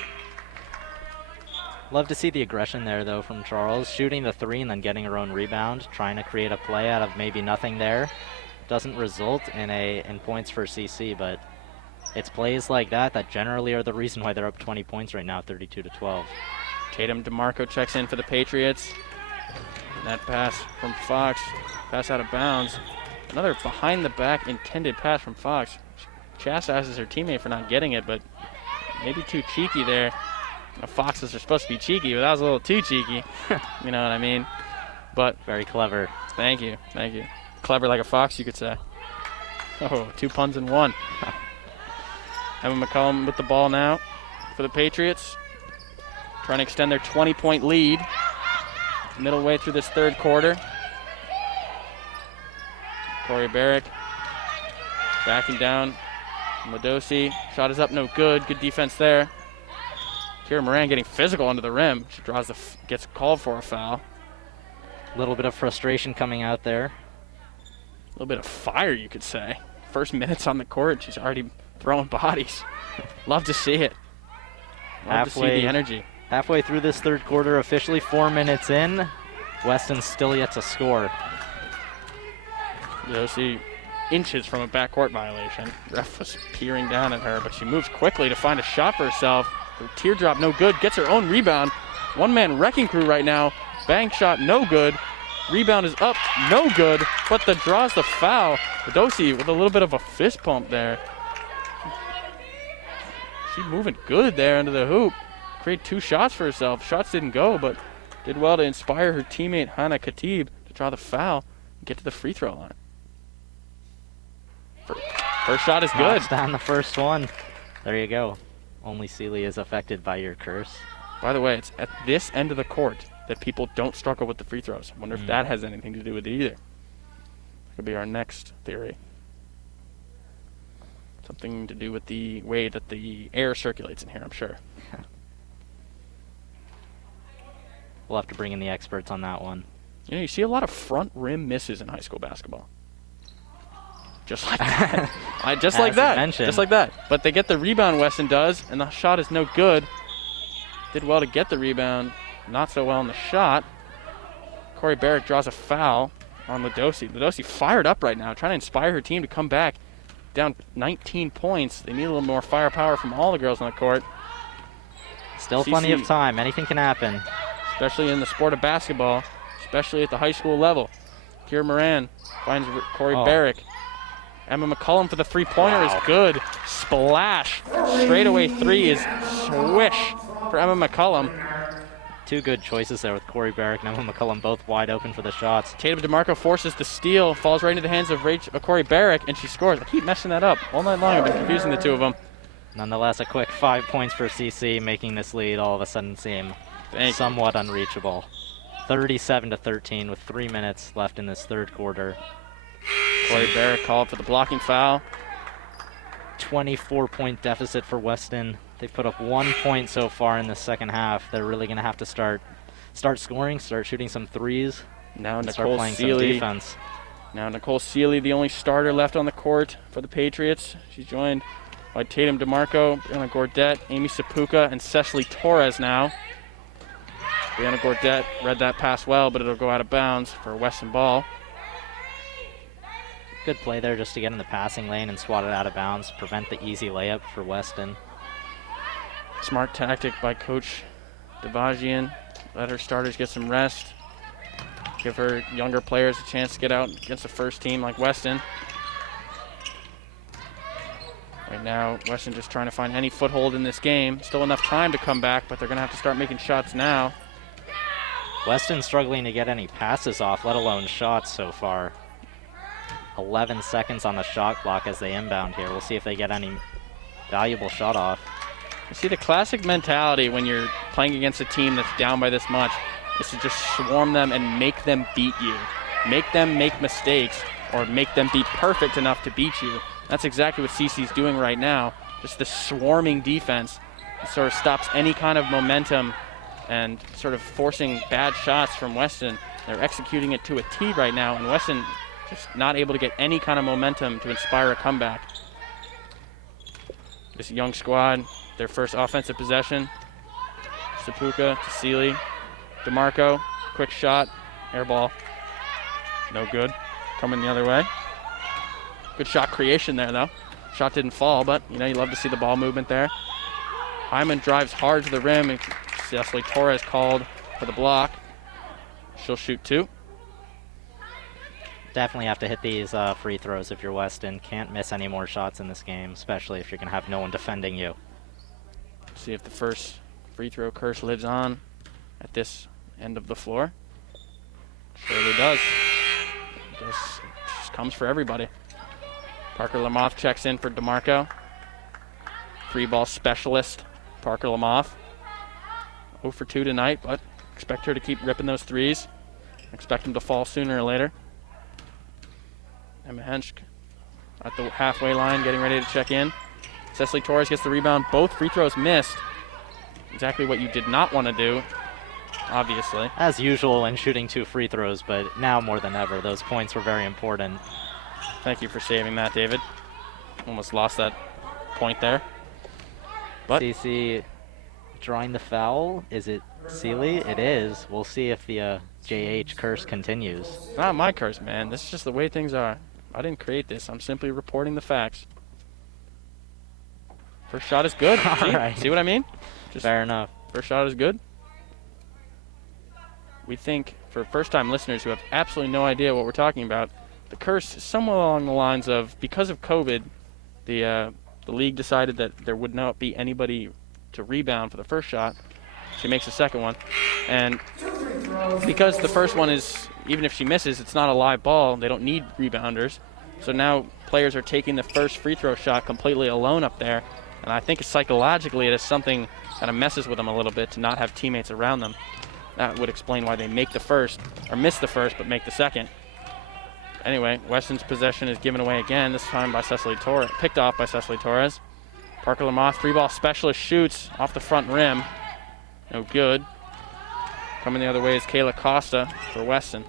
Love to see the aggression there, though, from Charles. Shooting the 3 and then getting her own rebound. Trying to create a play out of maybe nothing there. Doesn't result in points for CC, but it's plays like that that generally are the reason why they're up 20 points right now, 32-12. Tatum DeMarco checks in for the Patriots. And that pass from Fox. Pass out of bounds. Another behind-the-back intended pass from Fox. Chastises her teammate for not getting it, but maybe too cheeky there. Foxes are supposed to be cheeky, but that was a little too cheeky. You know what I mean? But very clever. Thank you. Clever like a fox, you could say. Oh, 2 puns in 1. Emma McCollum with the ball now for the Patriots. Trying to extend their 20-point lead. Middle way through this third quarter. Corey Barrick backing down. Ladosi, shot is up, no good. Good defense there. Kira Moran getting physical under the rim. She draws gets called for a foul. A little bit of frustration coming out there. A little bit of fire, you could say. First minutes on the court, she's already throwing bodies. Love to see it. Love to see the energy. Halfway through this third quarter, officially 4 minutes in. Weston still yet to score. Ladosi inches from a backcourt violation. Ref was peering down at her, but she moves quickly to find a shot for herself. The teardrop, no good. Gets her own rebound. One-man wrecking crew right now. Bank shot, no good. Rebound is up, no good. But the draws the foul. Ladosi with a little bit of a fist pump there. She's moving good there into the hoop. Create 2 shots for herself. Shots didn't go, but did well to inspire her teammate Hannah Khatib to draw the foul and get to the free throw line. First shot is good. Knocks down the first one. There you go. Only Sealy is affected by your curse. By the way, it's at this end of the court that people don't struggle with the free throws. I wonder if that has anything to do with it either. Could be our next theory. Something to do with the way that the air circulates in here, I'm sure. We'll have to bring in the experts on that one. You know, you see a lot of front rim misses in high school basketball. Just like that. Just like that. Just like that. But they get the rebound, Weston does, and the shot is no good. Did well to get the rebound. Not so well in the shot. Corey Barrick draws a foul on Ladosi. Ladosi fired up right now, trying to inspire her team to come back. Down 19 points. They need a little more firepower from all the girls on the court. Still plenty of time. Anything can happen. Especially in the sport of basketball, especially at the high school level. Kira Moran finds Corey Barrick. Emma McCullum for the three-pointer is good. Splash. Straightaway 3 is swish for Emma McCullum. 2 good choices there with Corey Barrick and Emma McCullum both wide open for the shots. Tatum DeMarco forces the steal, falls right into the hands of Corey Barrick, and she scores. I keep messing that up all night long. I've been confusing the two of them. Nonetheless, a quick 5 points for CC, making this lead all of a sudden seem somewhat unreachable. 37-13 with 3 minutes left in this third quarter. Corey Barrick called for the blocking foul. 24-point deficit for Weston. They've put up 1 point so far in the second half. They're really going to have to start scoring, start shooting some threes. Now and Nicole start playing Seeley. some defense. Now Nicole Seeley, the only starter left on the court for the Patriots. She's joined by Tatum DeMarco, Brianna Gordette, Amy Sapuka, and Cecily Torres now. Brianna Gordette read that pass well, but it'll go out of bounds for a Weston ball. Good play there just to get in the passing lane and swat it out of bounds, prevent the easy layup for Weston. Smart tactic by Coach Devajian. Let her starters get some rest. Give her younger players a chance to get out against the first team like Weston. Right now, Weston just trying to find any foothold in this game. Still enough time to come back, but they're going to have to start making shots now. Weston struggling to get any passes off, let alone shots so far. 11 seconds on the shot clock as they inbound here. We'll see if they get any valuable shot off. You see, the classic mentality when you're playing against a team that's down by this much is to just swarm them and make them beat you. Make them make mistakes or make them be perfect enough to beat you. That's exactly what CC's doing right now. Just the swarming defense. It sort of stops any kind of momentum and sort of forcing bad shots from Weston. They're executing it to a T right now, and Weston just not able to get any kind of momentum to inspire a comeback. This young squad, their first offensive possession. Sapuka to Seeley. DeMarco, quick shot, air ball. No good. Coming the other way. Good shot creation there, though. Shot didn't fall, but, you know, you love to see the ball movement there. Hyman drives hard to the rim, and Cecily Torres called for the block. She'll shoot 2. Definitely have to hit these free throws if you're Weston. Can't miss any more shots in this game, especially if you're going to have no one defending you. See if the first free throw curse lives on at this end of the floor. Surely does. This just comes for everybody. Parker Lamoth checks in for DeMarco. Free ball specialist, Parker Lamoth. 0 for 2 tonight, but expect her to keep ripping those threes. Expect them to fall sooner or later. Emma Henschke at the halfway line, getting ready to check in. Cecily Torres gets the rebound. Both free throws missed. Exactly what you did not want to do, obviously. As usual in shooting 2 free throws, but now more than ever, those points were very important. Thank you for saving that, David. Almost lost that point there. But CC drawing the foul. Is it Seeley? It is. We'll see if the JH curse continues. not my curse, man. This is just the way things are. I didn't create this. I'm simply reporting the facts. First shot is good. See? Right. See what I mean? Just Fair enough. first shot is good. We think, for first-time listeners who have absolutely no idea what we're talking about, the curse is somewhat along the lines of, because of COVID, the league decided that there would not be anybody to rebound for the first shot. She makes the second one. And because the first one is, even if she misses, it's not a live ball, they don't need rebounders. So now players are taking the first free throw shot completely alone up there. And I think psychologically it is something kind of messes with them a little bit to not have teammates around them. That would explain why they make the first, or miss the first, but make the second. Anyway, Weston's possession is given away again, this time by Cecily Torres, picked off by Cecily Torres. Parker Lamoth, 3-ball specialist, shoots off the front rim. No good. Coming the other way is Kayla Costa for Weston.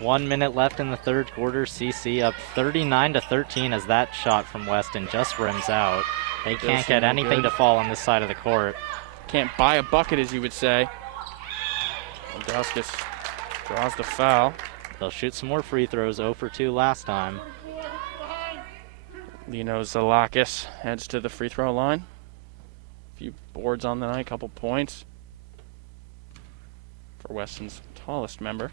1 minute left in the third quarter. CC up 39-13 as that shot from Weston just rims out. They can't get anything to fall on this side of the court. Can't buy a bucket, as you would say. Ilgauskas draws the foul. They'll shoot some more free throws, 0 for 2 last time. Lino Zalakis heads to the free throw line. A few boards on the night, a couple points for Weston's tallest member.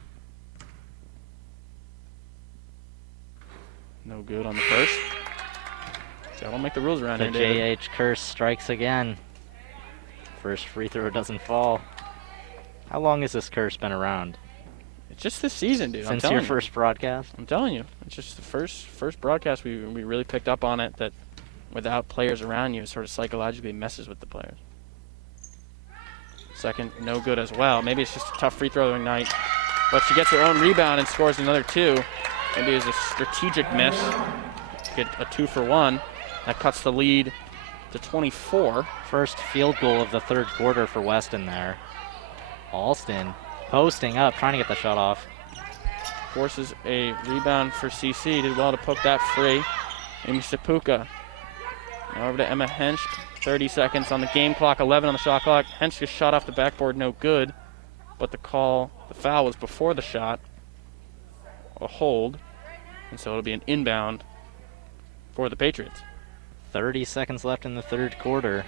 No good on the first. So I don't make the rules around The here, David. JH curse strikes again. First free throw doesn't fall. How long has this curse been around? It's just this season, dude. Since your first broadcast? I'm telling you. It's just the first broadcast we really picked up on it, that without players around you, it sort of psychologically messes with the players. Second, no good as well. Maybe it's just a tough free throwing night. But she gets her own rebound and scores another 2. Maybe it was a strategic miss. Get a 2 for 1. That cuts the lead to 24. First field goal of the third quarter for Weston there. Alston posting up, trying to get the shot off. Forces a rebound for CC. Did well to poke that free. Amy Sapuka. Now over to Emma Hensch. 30 seconds on the game clock, 11 on the shot clock. Hensch just shot off the backboard, no good. But the foul was before the shot. A hold. And so it'll be an inbound for the Patriots. 30 seconds left in the third quarter.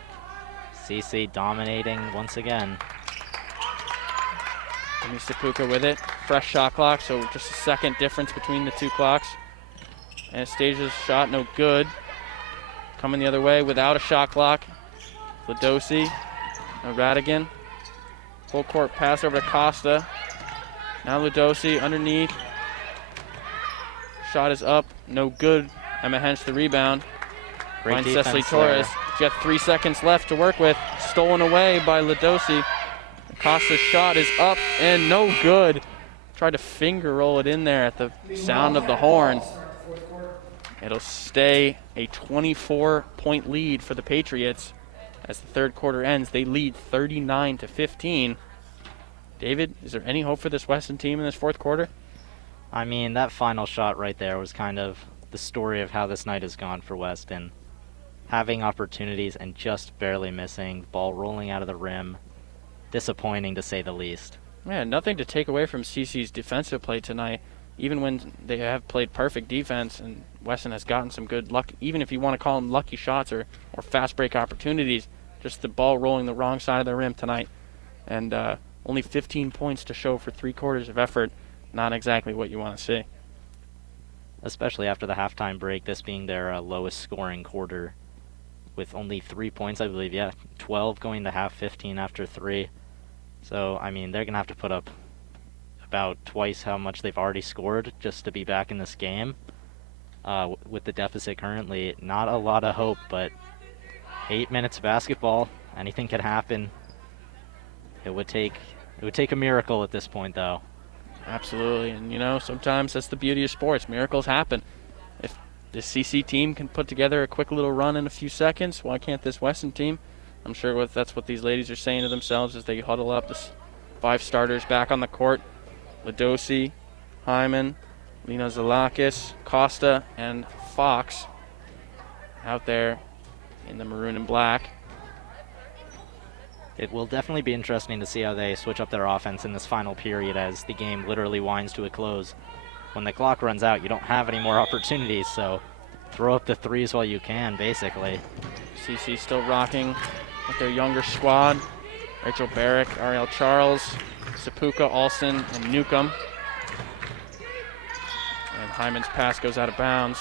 CC dominating once again. Amy Sapuka with it. Fresh shot clock, so just a second difference between the two clocks. Anastasia's shot, no good. Coming the other way without a shot clock. Ladosi, Radigan. Full court pass over to Costa. Now Ladosi underneath. Shot is up, no good. Emma Hensch the rebound. Great Finds defense Cecily Torres. there. She's got 3 seconds left to work with. Stolen away by Ladosi. Costa's shot is up and no good. Tried to finger roll it in there at the sound of the horn. It'll stay a 24-point lead for the Patriots as the third quarter ends. They lead 39-15. David, is there any hope for this Weston team in this fourth quarter? I mean, that final shot right there was kind of the story of how this night has gone for Weston. Having opportunities and just barely missing. Ball rolling out of the rim. Disappointing to say the least. Yeah, nothing to take away from CC's defensive play tonight. Even when they have played perfect defense and Weston has gotten some good luck, even if you want to call them lucky shots or fast break opportunities, just the ball rolling the wrong side of the rim tonight. And only 15 points to show for 3 quarters of effort. Not exactly what you want to see. Especially after the halftime break, this being their lowest scoring quarter with only 3 points, I believe. Yeah, 12 going to half, 15 after 3. So, I mean, they're going to have to put up about twice how much they've already scored just to be back in this game. With the deficit currently, not a lot of hope, but 8 minutes of basketball, anything could happen. It would take a miracle at this point, though. Absolutely, and sometimes that's the beauty of sports. Miracles happen. If this CC team can put together a quick little run in a few seconds. Why can't this Weston team? I'm sure that's what these ladies are saying to themselves as they huddle up. This 5 starters back on the court. Ladosi, Hyman, Lena Zalakis, Costa, and Fox out there in the maroon and black. It will definitely be interesting to see how they switch up their offense in this final period as the game literally winds to a close. When the clock runs out, you don't have any more opportunities, so throw up the threes while you can, basically. CC still rocking with their younger squad. Rachel Barrick, Ariel Charles, Sapuka, Alston, and Newcomb. And Hyman's pass goes out of bounds.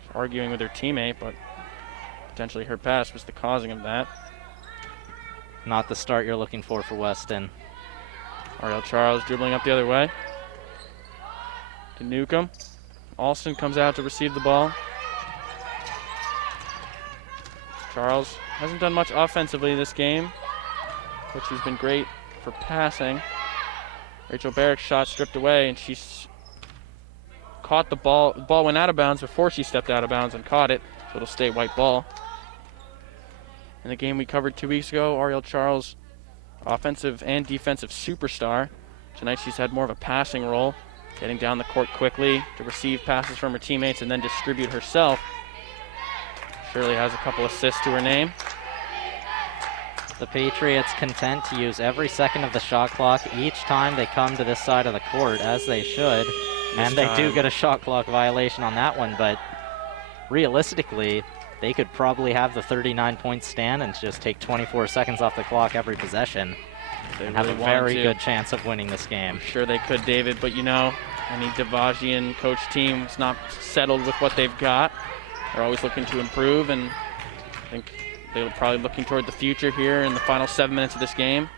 She's arguing with her teammate, but potentially her pass was the causing of that. Not the start you're looking for Weston. Ariel Charles dribbling up the other way. To Newcomb. Alston comes out to receive the ball. Charles hasn't done much offensively this game, but she's been great for passing. Rachel Barrick's shot stripped away, and she's caught the ball. The ball went out of bounds before she stepped out of bounds and caught it, so it'll stay white ball. In the game we covered 2 weeks ago, Ariel Charles, offensive and defensive superstar. Tonight she's had more of a passing role, getting down the court quickly to receive passes from her teammates and then distribute herself. Shirley has a couple assists to her name. The Patriots content to use every second of the shot clock each time they come to this side of the court, as they should. And they do get a shot clock violation on that one, but realistically, they could probably have the 39-point stand and just take 24 seconds off the clock every possession and have a very good chance of winning this game. I'm sure they could, David, but you know, any Divagian coach team is not settled with what they've got. They're always looking to improve, and I think they're probably looking toward the future here in the final 7 minutes of this game.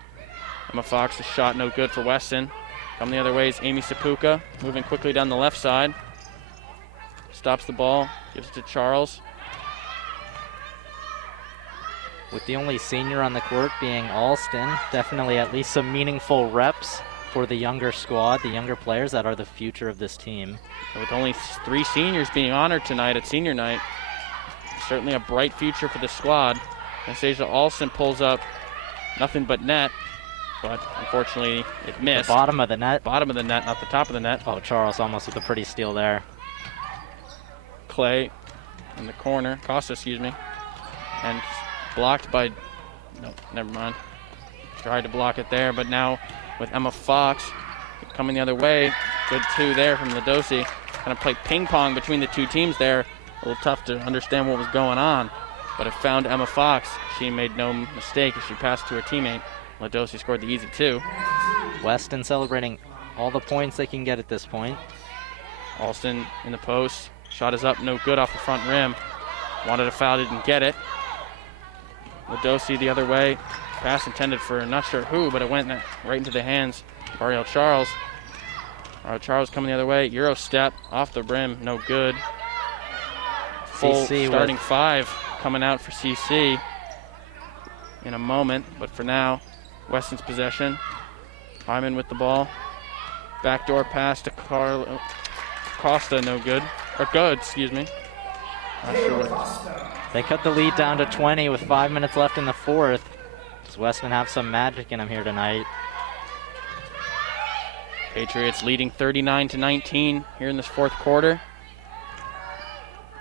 Emma Fox's shot no good for Weston. Coming the other way is Amy Sapuka, moving quickly down the left side. Stops the ball, gives it to Charles. With the only senior on the court being Alston, definitely at least some meaningful reps for the younger squad, the younger players that are the future of this team. And with only 3 seniors being honored tonight at senior night, certainly a bright future for the squad. Anastasia Alston pulls up nothing but net, but unfortunately it missed. The bottom of the net? Bottom of the net, not the top of the net. Oh, Charles almost with a pretty steal there. Clay in the corner, Costa, excuse me, and blocked by, no, never mind. Tried to block it there, but now with Emma Fox coming the other way, good 2 there from Ladosi. Kind of played ping pong between the 2 teams there. A little tough to understand what was going on, but it found Emma Fox. She made no mistake as she passed to her teammate. Ladosi scored the easy 2. Weston celebrating all the points they can get at this point. Alston in the post. Shot is up, no good off the front rim. Wanted a foul, didn't get it. Ladosi the other way. Pass intended for not sure who, but it went right into the hands of Ariel Charles. Ariel Charles coming the other way. Euro step off the rim, no good. Full CC starting 5 coming out for CC in a moment, but for now, Weston's possession. Hyman with the ball. Backdoor pass to Costa, no good. Or good, excuse me. Not sure what. They cut the lead down to 20 with 5 minutes left in the 4th. Does Weston have some magic in him here tonight? Patriots leading 39-19 here in this 4th quarter.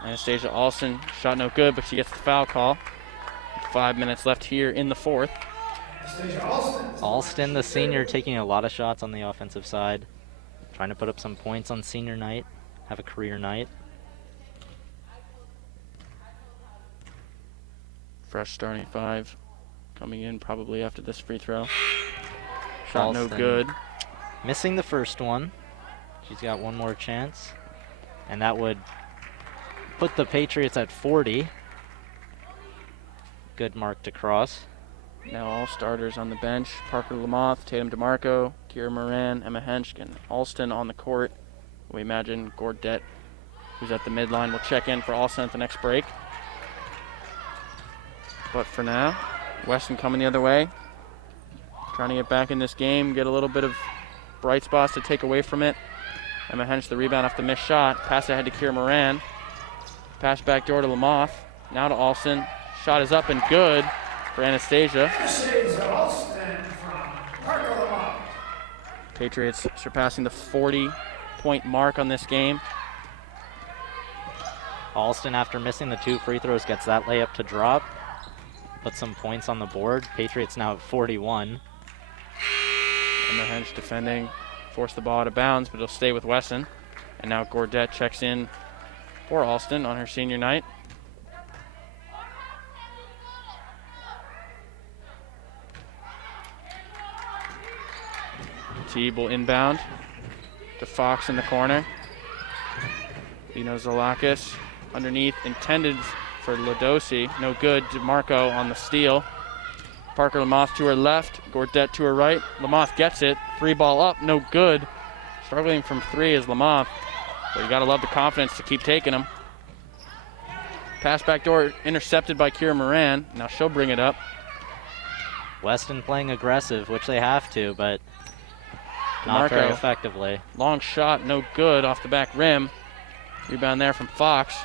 Anastasia Alston shot no good, but she gets the foul call. 5 minutes left here in the 4th. Alston, the senior, taking a lot of shots on the offensive side. Trying to put up some points on senior night. Have a career night. Fresh starting 5 coming in probably after this free throw. Shot Alston no good. Missing the first one. She's got one more chance. And that would put the Patriots at 40. Good mark to cross. Now all starters on the bench. Parker Lamoth, Tatum DeMarco, Kira Moran, Emma Henschke, and Alston on the court. We imagine Gordet, who's at the midline, will check in for Alston at the next break. But for now, Weston coming the other way. Trying to get back in this game, get a little bit of bright spots to take away from it. Emma Henschke the rebound off the missed shot. Pass ahead to Kira Moran. Pass back door to Lamoth. Now to Alston. Shot is up and good for Anastasia. Anastasia Alston from Parker Lamont. Patriots surpassing the 40-point mark on this game. Alston, after missing the 2 free throws, gets that layup to drop. Put some points on the board. Patriots now at 41. Emma Hench defending. Forced the ball out of bounds, but it'll stay with Weston. And now Gordette checks in for Alston on her senior night. Teague will inbound to Fox in the corner. Lino Zalakis underneath, intended for Ladosi. No good. DeMarco on the steal. Parker Lamoth to her left. Gordette to her right. Lamoth gets it. Free ball up. No good. Struggling from 3 is Lamoth. But you got to love the confidence to keep taking them. Pass back door intercepted by Kira Moran. Now she'll bring it up. Weston playing aggressive, which they have to, but not very effectively. Long shot, no good off the back rim. Rebound there from Fox.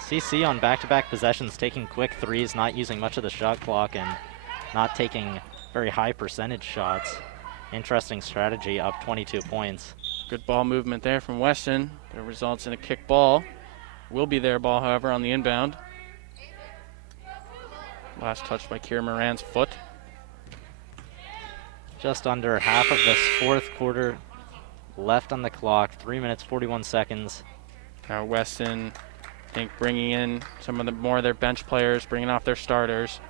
CC on back-to-back possessions, taking quick threes, not using much of the shot clock, and not taking very high percentage shots. Interesting strategy, up 22 points. Good ball movement there from Weston. That results in a kick ball. Will be their ball, however, on the inbound. Last touch by Kira Moran's foot. Just under half of this 4th quarter left on the clock. 3 minutes, 41 seconds. Now Weston, I think, bringing in some of the more of their bench players, bringing off their starters.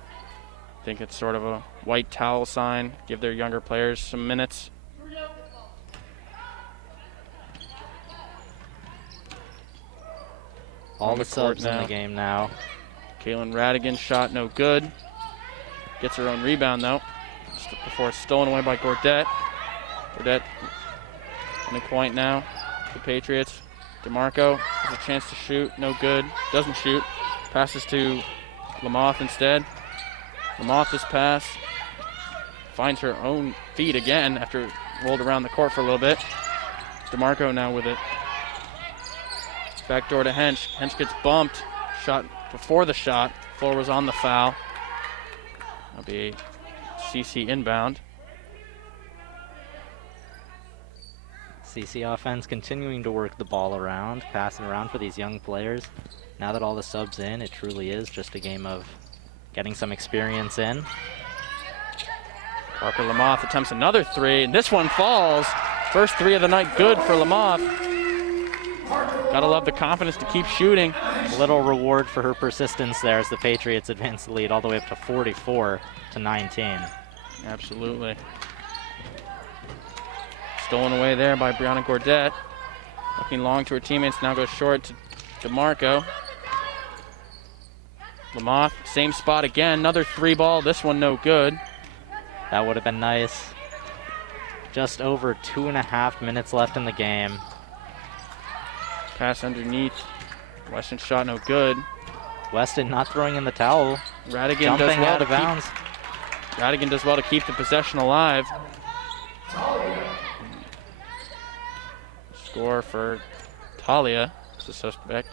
I think it's sort of a white towel sign. Give their younger players some minutes. All the subs in the game now. Kaylin Radigan shot no good. Gets her own rebound though. Just before it's stolen away by Gordette. Gordette on the point now. The Patriots. DeMarco has a chance to shoot. No good. Doesn't shoot. Passes to Lamoth instead. Lamoth's pass finds her own feet again after it rolled around the court for a little bit. DeMarco now with it. Back door to Hench. Hench gets bumped. Shot before the shot. Floor was on the foul. That'll be a CC inbound. CC offense continuing to work the ball around, passing around for these young players. Now that all the subs in, it truly is just a game of getting some experience in. Parker Lamoth attempts another 3, and this one falls. First 3 of the night good for Lamoth. Gotta love the confidence to keep shooting. A little reward for her persistence there as the Patriots advance the lead all the way up to 44-19. Absolutely. Stolen away there by Brianna Gordette. Looking long to her teammates, now goes short to DeMarco. Lamoth, same spot again, another 3 ball, this one no good. That would have been nice. Just over 2.5 minutes left in the game. Pass underneath. Weston shot no good. Weston not throwing in the towel. Radigan does well to bounds. Radigan does well to keep the possession alive. Score for Talia is the suspect.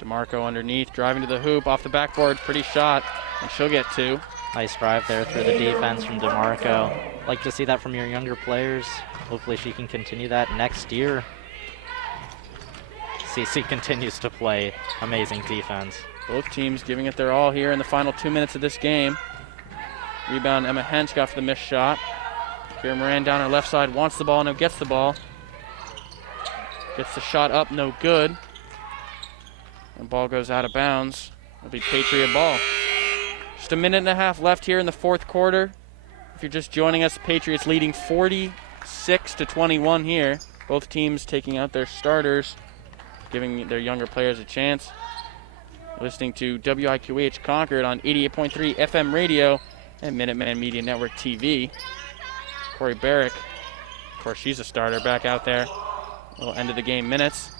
DeMarco underneath, driving to the hoop, off the backboard, pretty shot, and she'll get 2. Nice drive there through the defense from DeMarco. Like to see that from your younger players. Hopefully she can continue that next year. CC continues to play amazing defense. Both teams giving it their all here in the final 2 minutes of this game. Rebound, Emma Hench got for the missed shot. Kira Moran down her left side, wants the ball, no, gets the ball. Gets the shot up, no good. And ball goes out of bounds. It'll be Patriot ball. Just a minute and a half left here in the 4th quarter. If you're just joining us, Patriots leading 46-21 here. Both teams taking out their starters, giving their younger players a chance. Listening to WIQH Concord on 88.3 FM radio and Minuteman Media Network TV. Corey Barrick, of course, she's a starter back out there. Little end of the game minutes.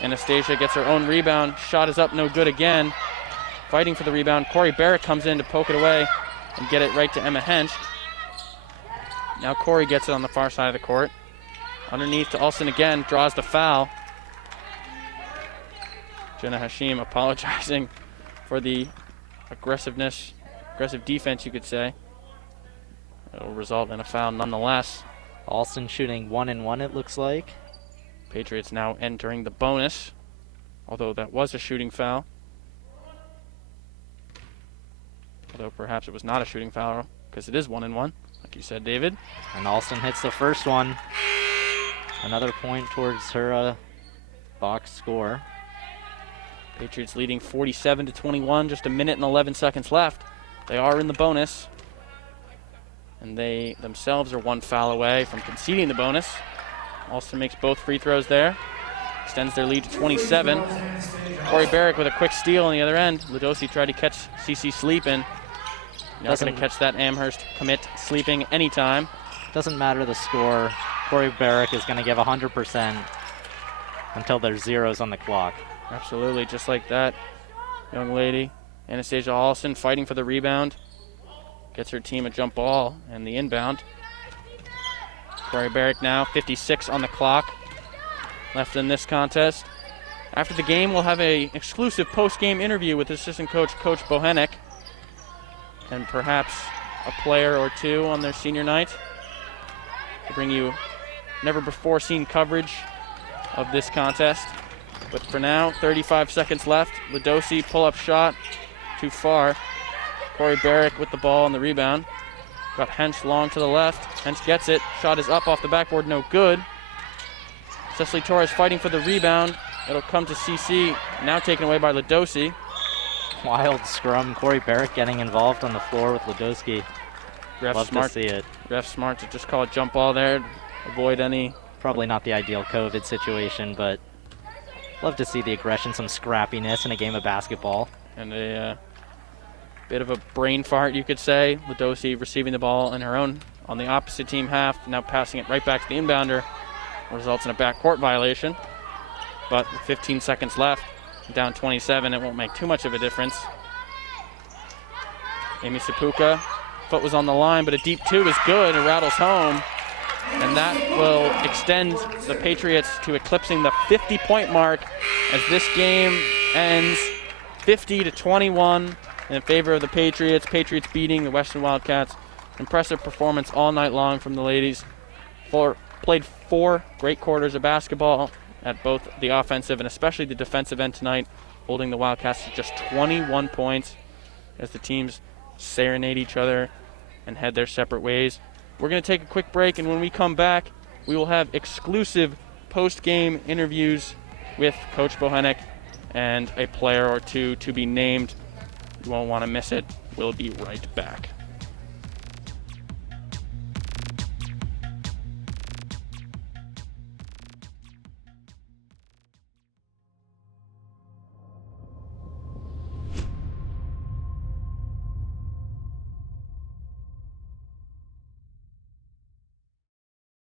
Anastasia gets her own rebound. Shot is up, no good again. Fighting for the rebound. Corey Barrick comes in to poke it away and get it right to Emma Hench. Now Corey gets it on the far side of the court. Underneath to Alston again, draws the foul. Jenna Hashim apologizing for the aggressive defense, you could say. It'll result in a foul nonetheless. Alston shooting 1 and 1, it looks like. Patriots now entering the bonus, although that was a shooting foul. Although perhaps it was not a shooting foul because it is 1 and 1, like you said, David. And Alston hits the first one. Another point towards her box score. Patriots leading 47-21, just a minute and 11 seconds left. They are in the bonus, and they themselves are 1 foul away from conceding the bonus. Alston makes both free throws there, extends their lead to 27. Corey Barrick with a quick steal on the other end. Ludosi tried to catch CC sleeping. Not going to catch that Amherst commit sleeping anytime. Doesn't matter the score. Corey Barrick is going to give 100% until there's zeros on the clock. Absolutely, just like that young lady. Anastasia Alston fighting for the rebound. Gets her team a jump ball and the inbound. Corey Barrick now, 56 on the clock left in this contest. After the game, we'll have an exclusive post-game interview with assistant coach, Coach Bohenek, and perhaps a player or two on their senior night to bring you never-before-seen coverage of this contest. But for now, 35 seconds left. Ludosi pull-up shot, too far. Corey Barrick with the ball and the rebound. Got Hench long to the left. Hench gets it. Shot is up off the backboard, no good. Cecily Torres fighting for the rebound. It'll come to CC, now taken away by Ludosi. Wild scrum. Corey Barrick getting involved on the floor with Ludosi. Love to see it. Ref smart to just call a jump ball there. Avoid any. Probably not the ideal COVID situation, but love to see the aggression, some scrappiness in a game of basketball. And a bit of a brain fart, you could say. Ludosi receiving the ball in her own on the opposite team half, now passing it right back to the inbounder. Results in a backcourt violation. But with 15 seconds left, down 27, it won't make too much of a difference. Amy Sapuka, foot was on the line, but a deep 2 is good. It rattles home. And that will extend the Patriots to eclipsing the 50-point mark as this game ends 50-21 in favor of the Patriots. Patriots beating the Weston Wildcats. Impressive performance all night long from the ladies. Played 4 great quarters of basketball at both the offensive and especially the defensive end tonight, holding the Wildcats to just 21 points as the teams serenade each other and head their separate ways. We're going to take a quick break, and when we come back, we will have exclusive post-game interviews with Coach Bohenek and a player or two to be named. You won't want to miss it. We'll be right back.